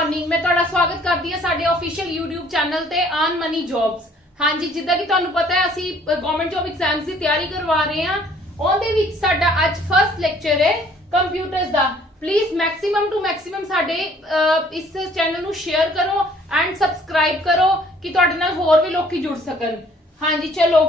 Morning मैं तुहाडा स्वागत करदी हां साडे ऑफिशियल यूट्यूब चैनल ते अर्न मनी जॉब्स। हाँ जी, जिद्दां कि तुहानूं पता है असीं गवर्नमेंट जॉब एग्जाम्स की तैयारी करवा रहे हैं। उहदे विच साडा अज फर्स्ट लेक्चर है कंप्यूटर्स दा। प्लीज मैक्सिमम टू मैक्सिमम साडे इस चैनल नूं शेयर करो एंड सबसक्राइब करो कि तुहाडे नाल होर भी लोग जुड़ सकन। हाँ जी, चलो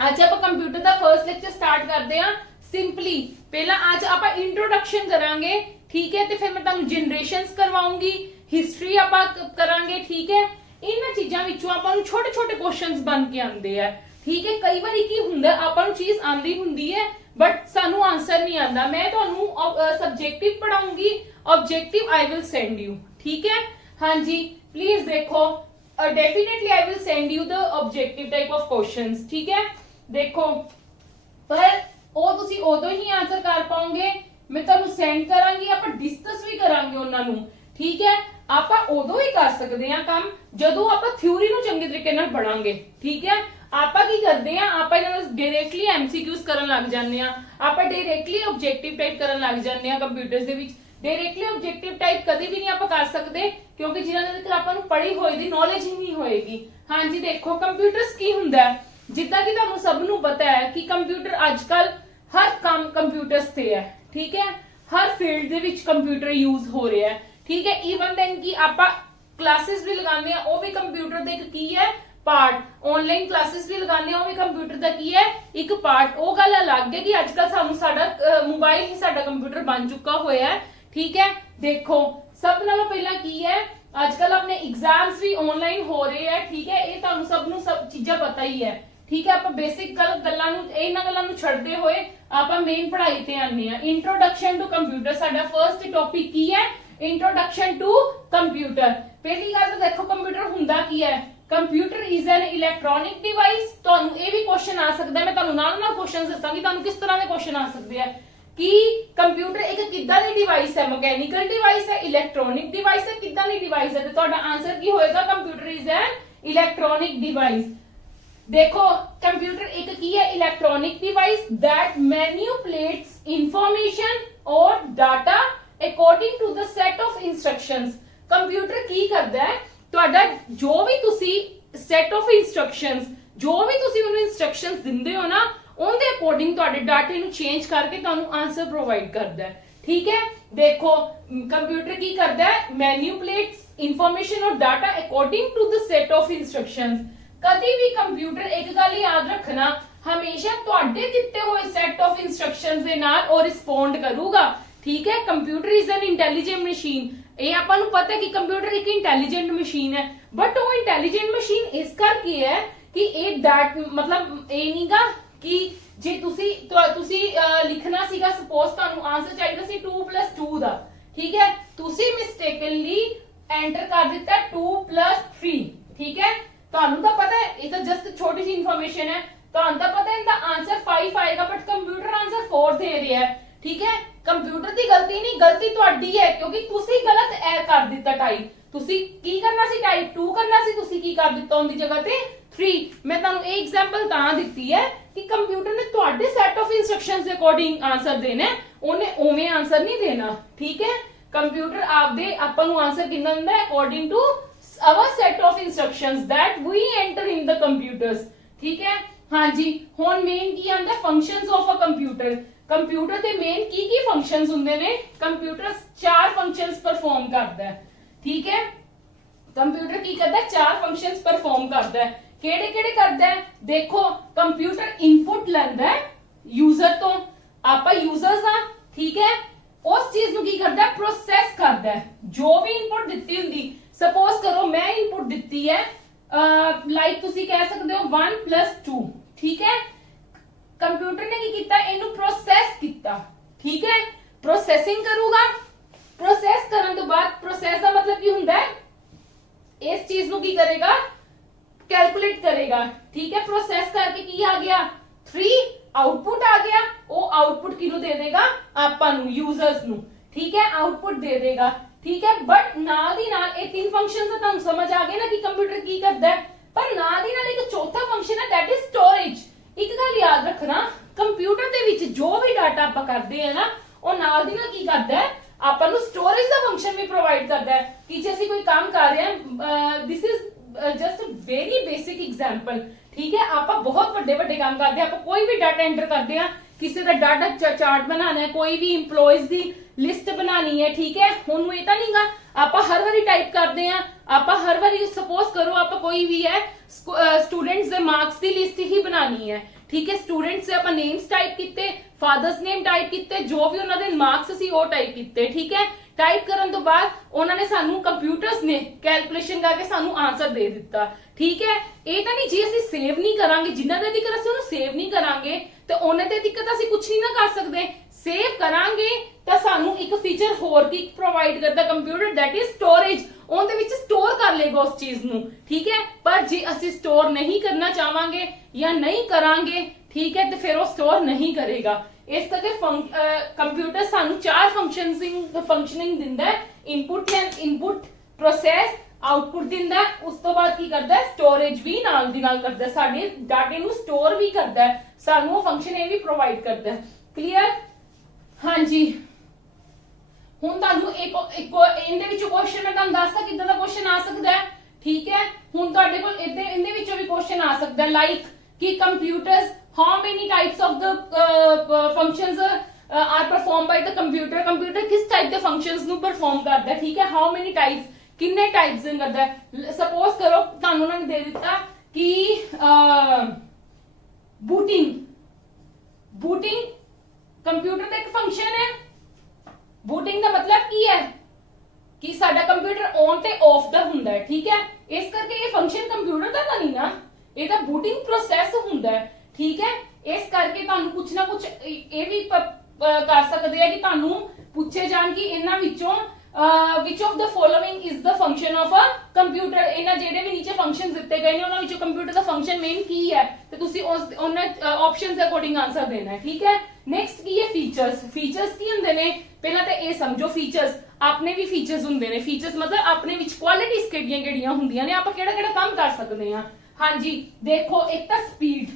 अज आप कंप्यूटर का फर्स्ट लेक्चर स्टार्ट करते हैं। सिंपली पहला आज आप इंट्रोडक्शन करांगे, ठीक है, तो फिर मैं तुहानूं जनरेशंस करवाऊंगी, हिस्टरी आप करांगे, ठीक है। इन चीजों विचों आपां नूं छोटे छोटे क्वेश्चंस बन के आंदे हैं, ठीक है। कई बार की हुंदा आपां नूं चीज आंदी हुंदी है बट सानू आंसर नहीं आंदा। मैं तुहानूं सब्जेक्टिव पढ़ाऊंगी, objective I will send you, ठीक है। हाँ जी, प्लीज देखो, definitely I will send you the objective type of questions, ठीक है। देखो पर ਉਹ ਤੁਸੀਂ ਉਦੋਂ ਹੀ ਆਨਸਰ ਕਰ ਪਾਓਗੇ, ਮੈਂ ਤੁਹਾਨੂੰ ਸੈਂਡ ਕਰਾਂਗੀ, ਆਪਾਂ ਡਿਸਕਸ ਵੀ ਕਰਾਂਗੇ ਉਹਨਾਂ ਨੂੰ, ਠੀਕ ਹੈ। ਆਪਾਂ ਉਦੋਂ ਹੀ ਕਰ ਸਕਦੇ ਆ ਕੰਮ ਜਦੋਂ ਆਪਾਂ ਥਿਊਰੀ ਨੂੰ ਚੰਗੇ ਤਰੀਕੇ ਨਾਲ ਪੜਾਂਗੇ, ਠੀਕ ਹੈ। ਆਪਾਂ ਕੀ ਕਰਦੇ ਆ, ਆਪਾਂ ਇਹਨਾਂ ਨੂੰ ਡਾਇਰੈਕਟਲੀ ਐਮਸੀਕਿਊਜ਼ ਕਰਨ ਲੱਗ ਜਾਂਦੇ ਆ, ਆਪਾਂ ਡਾਇਰੈਕਟਲੀ ਆਬਜੈਕਟਿਵ ਟਾਈਪ ਕਰਨ ਲੱਗ ਜਾਂਦੇ ਆ ਕੰਪਿਊਟਰਸ ਦੇ ਵਿੱਚ। ਡਾਇਰੈਕਟਲੀ ਆਬਜੈਕਟਿਵ ਟਾਈਪ ਕਦੇ ਵੀ ਨਹੀਂ ਆਪਾਂ ਕਰ ਸਕਦੇ ਕਿਉਂਕਿ ਜਿਨ੍ਹਾਂ ਦੇ ਆਪਾਂ ਨੂੰ ਪੜ੍ਹੀ ਹੋਈ ਦੀ ਨੌਲੇਜ ਹੀ ਨਹੀਂ ਹੋਏਗੀ। ਹਾਂਜੀ ਦੇਖੋ ਕੰਪਿਊਟਰਸ ਕੀ ਹੁੰਦਾ ਹੈ, ਜਿੱਦਾਂ ਕਿ ਤੁਹਾਨੂੰ ਸਭ ਨੂੰ ਪਤਾ ਹੈ ਕਿ ਕੰਪਿਊਟਰ ਅੱਜਕੱਲ हर काम कंप्यूटर्स ते है, ठीक है। हर फील्ड दे विच कंप्यूटर यूज हो रहा है, ठीक है। इवन देन की आपां क्लासेस भी लगाने हैं, वो भी कंप्यूटर दे की है पार्ट। ऑनलाइन क्लासेस भी लगाने हैं, वो भी कंप्यूटर दा की है एक पार्ट। वो गल अलग है कि आजकल सानू साडा मोबाइल ही साडा कंप्यूटर बन चुका होया है, ठीक है। देखो सब नालों पहला की है, आजकल अपने एग्जाम्स भी ऑनलाइन हो रहे हैं, ठीक है। ये तुहानू सब नू सब चीज़ां पता ही है, ठीक है। आप बेसिक गल्लां नू इन्हां गल्लां नू छड्डदे होए आप मेन पढ़ाई ते आने हैं। इंट्रोडक्शन टू कंप्यूटर साडा फर्स्ट टॉपिक की है, इंट्रोडक्शन टू कंप्यूटर। पहली गल तो देखो कंप्यूटर हुंदा की है, computer is an electronic device. तुहानू ये भी क्वेश्चन आ सकदा है, मैं तुहानू नाल नाल क्वेश्चन दस्सांगी तुहानू किस तरह के क्वेश्चन आ सकदे हैं कि कंप्यूटर एक किद्दां दी डिवाइस है, मैकेनिकल डिवाइस है, इलैक्ट्रॉनिक डिवाइस है, किद्दां दी डिवाइस है। ते तुहाडा आंसर की होएगा, computer is an electronic device. देखो कंप्यूटर एक की है electronic device that manipulates information और data according to the set of instructions. Computer की करदा है, तुहाडा जो भी तुसी सेट ऑफ इंस्ट्रक्शंस, जो भी तुसी उन्हें इंस्ट्रक्शंस दिंदे हो ना, उनके अकॉर्डिंग तुहाडे डाटे नू चेंज करके तुहानू आंसर प्रोवाइड करदा है, ठीक है। देखो कंप्यूटर की करदा है, मैनिपुलेट्स इंफॉर्मेशन और data according to the set of instructions. कभी भी कंप्यूटर एक गल याद रखना, हमेशा तुहाडे दिते हुए सेट ऑफ इंस्ट्रक्शंस दे नाल और रिस्पोंड करूगा, ठीक है। Computer is an intelligent machine. ये आपां नूं पता है कि कंप्यूटर एक इंटेलिजेंट मशीन है, बट वो इंटेलिजेंट मशीन इस करके है कि ये दैट मतलब ये नहींगा कि जे तुसी लिखना सीगा, सपोज तुहानूं आंसर चाहिदा सी 2 + 2 दा, ठीक है, तुसी मिस्टेकनली एंटर कर दिता 2 + 3, ठीक है। तुहानू तो पता है ये तो जस्ट छोटी सी इंफॉर्मेशन है, तुहानू तो पता है इनका आंसर 5 आएगा बट कंप्यूटर आंसर 4 दे रहा है, ठीक है। कंप्यूटर की गलती नहीं, गलती तुहाडी है क्योंकि तुसी गलत ऐ कर दिता टाइप। तुसी की करना सी, टाइप 2 करना सी, तुसी की कर दिता उनकी जगह पे 3। मैं तुहानू एक एग्जांपल तां दित्ती है कि कंप्यूटर ने तुहाडे set of instructions they according answer देना है, उन्हें उवें आंसर नहीं देना, ठीक है। कंप्यूटर आपदे आपां नू आंसर किन्ना दिंदा है according to our set of instructions that we enter in the computers, ठीक है। हाँ जी, हुण मेन की आंदा functions of a computer. Computer they main की फंक्शंस हुंदे ने, कंप्यूटर 4 फंक्शंस परफॉर्म करदा है, ठीक है। कंप्यूटर की करदा है 4 फंक्शंस परफॉर्म करदा है। केड़े-केड़े करदा है, देखो कंप्यूटर इनपुट लैंदा है यूजर तो, आपां यूजर्स हां, ठीक है। उस चीज नूं की करदा है, प्रोसेस करदा है। जो भी इनपुट दित्ती हुंदी, सपोज करो मैं इनपुट दिती है लाइक तुसी कह सकते हो 1 + 2, ठीक है। कंप्यूटर ने की कीता, इनू प्रोसेस कीता, ठीक है। प्रोसेसिंग करूगा, प्रोसेस करने तो बाद प्रोसेस का मतलब की हुंदा है, इस चीज नू की करेगा, कैलकुलेट करेगा, ठीक है। प्रोसेस करके की आ गया 3 आउटपुट आ गया, वो आउटपुट किनू दे देगा, आपां नू यूजर्स नू, ठीक है, आउटपुट दे देगा, ठीक है। बट नाल दी नाल ये 3 फंक्शन तो तुहानू समझ आ गए ना कि कंप्यूटर की करदा है, पर नाल दी नाल एक चौथा फंक्शन है दैट इज स्टोरेज। एक गल याद रखना, कंप्यूटर दे विच जो भी डाटा आपां करदे हैं ना, वो नाल दी नाल की करदा है, ਆਪਾਂ ਨੂੰ ਸਟੋਰੇਜ ਦਾ ਫੰਕਸ਼ਨ ਵੀ ਪ੍ਰੋਵਾਈਡ ਕਰਦਾ ਹੈ ਕਿ ਜੇ ਅਸੀਂ ਕੋਈ ਕੰਮ ਕਰ ਰਹੇ ਹਾਂ, this is just very basic example, ਠੀਕ ਹੈ। ਆਪਾਂ ਬਹੁਤ ਵੱਡੇ ਵੱਡੇ ਕੰਮ ਕਰਦੇ ਆ, ਆਪਾਂ ਕੋਈ ਵੀ ਡਾਟਾ ਐਂਟਰ ਕਰਦੇ ਆ, ਕਿਸੇ ਦਾ ਡਾਟਾ ਚਾਰਟ ਬਣਾਉਣਾ ਹੈ, ਕੋਈ ਵੀ EMPLOYEES ਦੀ ਲਿਸਟ ਬਣਾਣੀ ਹੈ, ਠੀਕ ਹੈ। ਹੁਣ ਇਹ ਤਾਂ ਨਹੀਂਗਾ ਆਪਾਂ ਹਰ ਵਾਰੀ ਟਾਈਪ ਕਰਦੇ ਆ, ਆਪਾਂ ਹਰ ਵਾਰੀ ਸਪੋਜ਼ ਕਰੋ ਆਪਾਂ ਕੋਈ ਵੀ ਹੈ ਸਟੂਡੈਂਟਸ ਦੇ ਮਾਰਕਸ ਦੀ ਲਿਸਟ ਹੀ ਬਣਾਣੀ ਹੈ, ਠੀਕ ਹੈ। ਸਟੂਡੈਂਟਸ ਦੇ ਆਪਾਂ ਨੇਮਸ ਟਾਈਪ ਕੀਤੇ, ਫਾਦਰਸ ਨੇਮ ਟਾਈਪ ਕੀਤੇ, ਜੋ ਵੀ ਉਹਨਾਂ ਦੇ ਮਾਰਕਸ ਸੀ ਉਹ ਟਾਈਪ ਕੀਤੇ, ਠੀਕ ਹੈ। ਟਾਈਪ ਕਰਨ ਤੋਂ ਬਾਅਦ ਉਹਨਾਂ ਨੇ ਸਾਨੂੰ ਕੰਪਿਊਟਰਸ ਨੇ ਕੈਲਕੂਲੇਸ਼ਨ ਕਰਕੇ ਸਾਨੂੰ ਆਨਸਰ ਦੇ ਦਿੱਤਾ, ਠੀਕ ਹੈ। ਇਹ ਤਾਂ ਨਹੀਂ ਜੀ ਅਸੀਂ ਸੇਵ ਨਹੀਂ ਕਰਾਂਗੇ, ਜਿੰਨਾ ਦੇ ਦਿੱਕਤ ਅਸੀਂ ਉਹਨੂੰ ਸੇਵ ਨਹੀਂ ਕਰਾਂਗੇ ਤੇ ਉਹਨਾਂ ਦੇ ਦਿੱਕਤ ਅਸੀਂ ਕੁਝ ਨਹੀਂ ਨਾ ਕਰ ਸਕਦੇ। ਸੇਵ ਕਰਾਂਗੇ ਤਾਂ ਸਾਨੂੰ ਇੱਕ ਫੀਚਰ ਹੋਰ ਕੀ ਪ੍ਰੋਵਾਈਡ ਕਰਦਾ ਕੰਪਿਊਟਰ, ਦੈਟ ਇਜ਼ ਸਟੋਰੇਜ। ਉਹਦੇ ਵਿੱਚ ਸਟੋਰ ਕਰ ਲੇਗਾ ਉਸ ਚੀਜ਼ ਨੂੰ, ਠੀਕ ਹੈ। ਪਰ ਜੇ ਅਸੀਂ ਸਟੋਰ ਨਹੀਂ ਕਰਨਾ ਚਾਹਾਂਗੇ ਜਾਂ ਨਹੀਂ ਕਰਾਂਗੇ, ਠੀਕ ਹੈ, ਤੇ ਫਿਰ ਉਹ ਸਟੋਰ ਨਹੀਂ ਕਰੇਗਾ। ਇਸ ਕਰਕੇ ਕੰਪਿਊਟਰ ਸਾਨੂੰ 4 ਫੰਕਸ਼ਨਿੰਗ ਦਿੰਦਾ ਹੈ, ਇਨਪੁਟ ਪ੍ਰੋਸੈਸ, ਆਉਟਪੁੱਟ ਦਿੰਦਾ, ਉਸ ਤੋਂ ਬਾਅਦ ਕੀ ਕਰਦਾ ਹੈ, ਸਟੋਰੇਜ ਵੀ ਨਾਲ ਦੀ ਨਾਲ ਕਰਦਾ, ਸਾਡੇ ਡਾਟੇ ਨੂੰ ਸਟੋਰ ਵੀ ਕਰਦਾ ਹੈ, ਸਾਨੂੰ ਉਹ ਫੰਕਸ਼ਨ ਇਹ ਵੀ ਪ੍ਰੋਵਾਈਡ ਕਰਦਾ ਹੈ। ਕਲੀਅਰ? ਹਾਂਜੀ। ਹੁਣ ਤੁਹਾਨੂੰ ਇੱਕ ਇਹਦੇ ਵਿੱਚੋਂ ਕੁਐਸਚਨ ਮੈਂ ਤੁਹਾਨੂੰ ਦੱਸਦਾ ਕਿੱਦਾਂ ਦਾ ਕੁਐਸਚਨ ਆ ਸਕਦਾ ਹੈ, ਠੀਕ ਹੈ। ਹੁਣ ਤੁਹਾਡੇ ਕੋਲ ਇਹਦੇ ਵਿੱਚੋਂ ਵੀ ਕੁਐਸਚਨ ਆ ਸਕਦਾ ਹੈ, ਲਾਈਕ ਕਿ computers, how many types of the functions are performed by the computer, computer ਕਿਸ ਟਾਈਪ ਦੇ ਫੰਕਸ਼ਨਸ ਨੂੰ ਪਰਫਾਰਮ ਕਰਦਾ, ਠੀਕ ਹੈ। how many types, ਕਿੰਨੇ ਟਾਈਪਸ ਦੇ ਕਰਦਾ ਹੈ। ਸਪੋਜ਼ ਕਰੋ ਤੁਹਾਨੂੰ ਉਹਨਾਂ ਨੇ ਦੇ ਦਿੱਤਾ ਕਿ ਬੂਟਿੰਗ ਕੰਪਿਊਟਰ ਦਾ ਇੱਕ ਫੰਕਸ਼ਨ ਹੈ। ਬੂਟਿੰਗ ਦਾ ਮਤਲਬ ਕੀ ਹੈ ਕਿ ਸਾਡਾ ਕੰਪਿਊਟਰ ਔਨ ਤੇ ਆਫ ਦਾ ਹੁੰਦਾ ਹੈ, ਠੀਕ ਹੈ। ਇਸ ਕਰਕੇ ਇਹ ਫੰਕਸ਼ਨ ਕੰਪਿਊਟਰ ਦਾ ਤਾਂ ਨਹੀਂ ਨਾ, ਇਹ ਤਾਂ ਬੂਟਿੰਗ ਪ੍ਰੋਸੈਸ ਹੁੰਦਾ ਹੈ, ਠੀਕ ਹੈ। ਇਸ ਕਰਕੇ ਤੁਹਾਨੂੰ ਕੁਝ ਨਾ ਕੁਝ ਇਹ ਵੀ ਕਰ ਸਕਦੇ ਆ ਕਿ ਤੁਹਾਨੂੰ ਪੁੱਛੇ ਜਾਣ ਕਿ ਇਹਨਾਂ ਵਿੱਚੋਂ which of the following is the function of a computer, ਇਹਨਾਂ ਜਿਹੜੇ ਵੀ ਨੀਚੇ ਫੰਕਸ਼ਨਸ ਦਿੱਤੇ ਗਏ ਨੇ ਉਹਨਾਂ ਵਿੱਚੋਂ ਕੰਪਿਊਟਰ ਦਾ ਫੰਕਸ਼ਨ ਮੇਨ ਕੀ ਹੈ, ਤੇ ਤੁਸੀਂ ਉਹਨਾਂ ਆਪਸ਼ਨਸ ਦੇ ਅਕੋਰਡਿੰਗ ਆਨਸਰ ਦੇਣਾ ਹੈ, ਠੀਕ ਹੈ। ਨੈਕਸਟ ਕੀ ਹੈ, ਫੀਚਰਸ। ਫੀਚਰਸ ਕੀ ਹੁੰਦੇ ਨੇ, ਪਹਿਲਾਂ ਤਾਂ ਇਹ ਸਮਝੋ, ਫੀਚਰਸ ਆਪਣੇ ਵੀ ਫੀਚਰਸ ਹੁੰਦੇ ਨੇ। ਫੀਚਰਸ ਮਤਲਬ ਆਪਣੇ ਵਿੱਚ ਕੁਆਲਿਟੀਜ਼ ਕਿਹੜੀਆਂ ਹੁੰਦੀਆਂ ਨੇ, ਆਪਾਂ ਕਿਹੜਾ ਕੰਮ ਕਰ ਸਕਦੇ ਹਾਂ। ਹਾਂਜੀ ਦੇਖੋ, ਇੱਕ ਤਾਂ ਸਪੀਡ,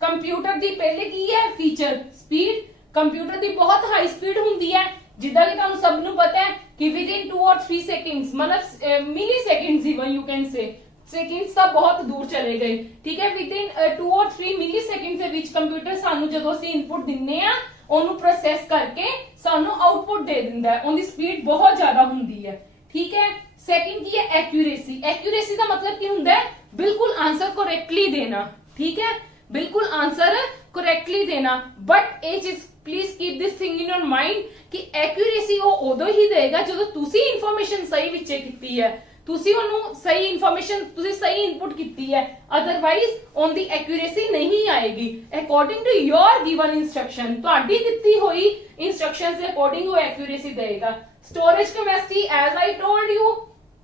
ਕੰਪਿਊਟਰ ਦੀ ਪਹਿਲੇ ਕੀ ਹੈ ਫੀਚਰ, ਸਪੀਡ। ਕੰਪਿਊਟਰ ਦੀ ਬਹੁਤ ਹਾਈ ਸਪੀਡ ਹੁੰਦੀ ਹੈ, ਜਿੱਦਾਂ ਕਿ ਤੁਹਾਨੂੰ ਸਭ ਨੂੰ ਪਤਾ ਹੈ ਕਿ within 2 or 3 seconds, मतलब milliseconds even you can say, seconds ਤਾਂ ਬਹੁਤ ਦੂਰ ਚਲੇ ਗਏ, ਠੀਕ ਹੈ। within 2 or 3 ਮਿਲੀ ਸੈਕਿੰਡਸ ਦੇ ਵਿੱਚ ਕੰਪਿਊਟਰ ਸਾਨੂੰ ਜਦੋਂ ਅਸੀਂ ਇਨਪੁਟ ਦਿੰਨੇ ਆ ਉਹਨੂੰ ਪ੍ਰੋਸੈਸ ਕਰਕੇ ਸਾਨੂੰ ਆਉਟਪੁੱਟ ਦੇ ਦਿੰਦਾ ਹੈ, ਉਹਦੀ ਸਪੀਡ ਬਹੁਤ ਜ਼ਿਆਦਾ ਹੁੰਦੀ ਹੈ, ਠੀਕ ਹੈ। ਸੈਕਿੰਡ ਕੀ ਹੈ, ਐਕਿਊਰੇਸੀ। ਐਕਿਊਰੇਸੀ ਦਾ ਮਤਲਬ ਕੀ ਹੁੰਦਾ ਹੈ, ਬਿਲਕੁਲ ਆਨਸਰ ਕरेक्टली ਦੇਣਾ, ਠੀਕ ਹੈ, ਬਿਲਕੁਲ ਆਨਸਰ करेक्टली ਦੇਣਾ। ਬਟ ਇਹ ਚੀਜ਼ please keep this thing in your mind कि एक्यूरेसी वो उदो ही देगा जो तुसी इन्फॉर्मेशन सही विचे कीती है, तुसी ओनू सही इन्फॉर्मेशन, तुसी सही इनपुट कीती है, अदरवाइज ऑन दी एक्यूरेसी नहीं आएगी। According to your given instruction, ਤੁਹਾਡੀ ਦਿੱਤੀ ਹੋਈ इंस्ट्रक्शंस ਦੇ अकॉर्डिंग वो एक्यूरेसी देगा। Storage capacity as I told you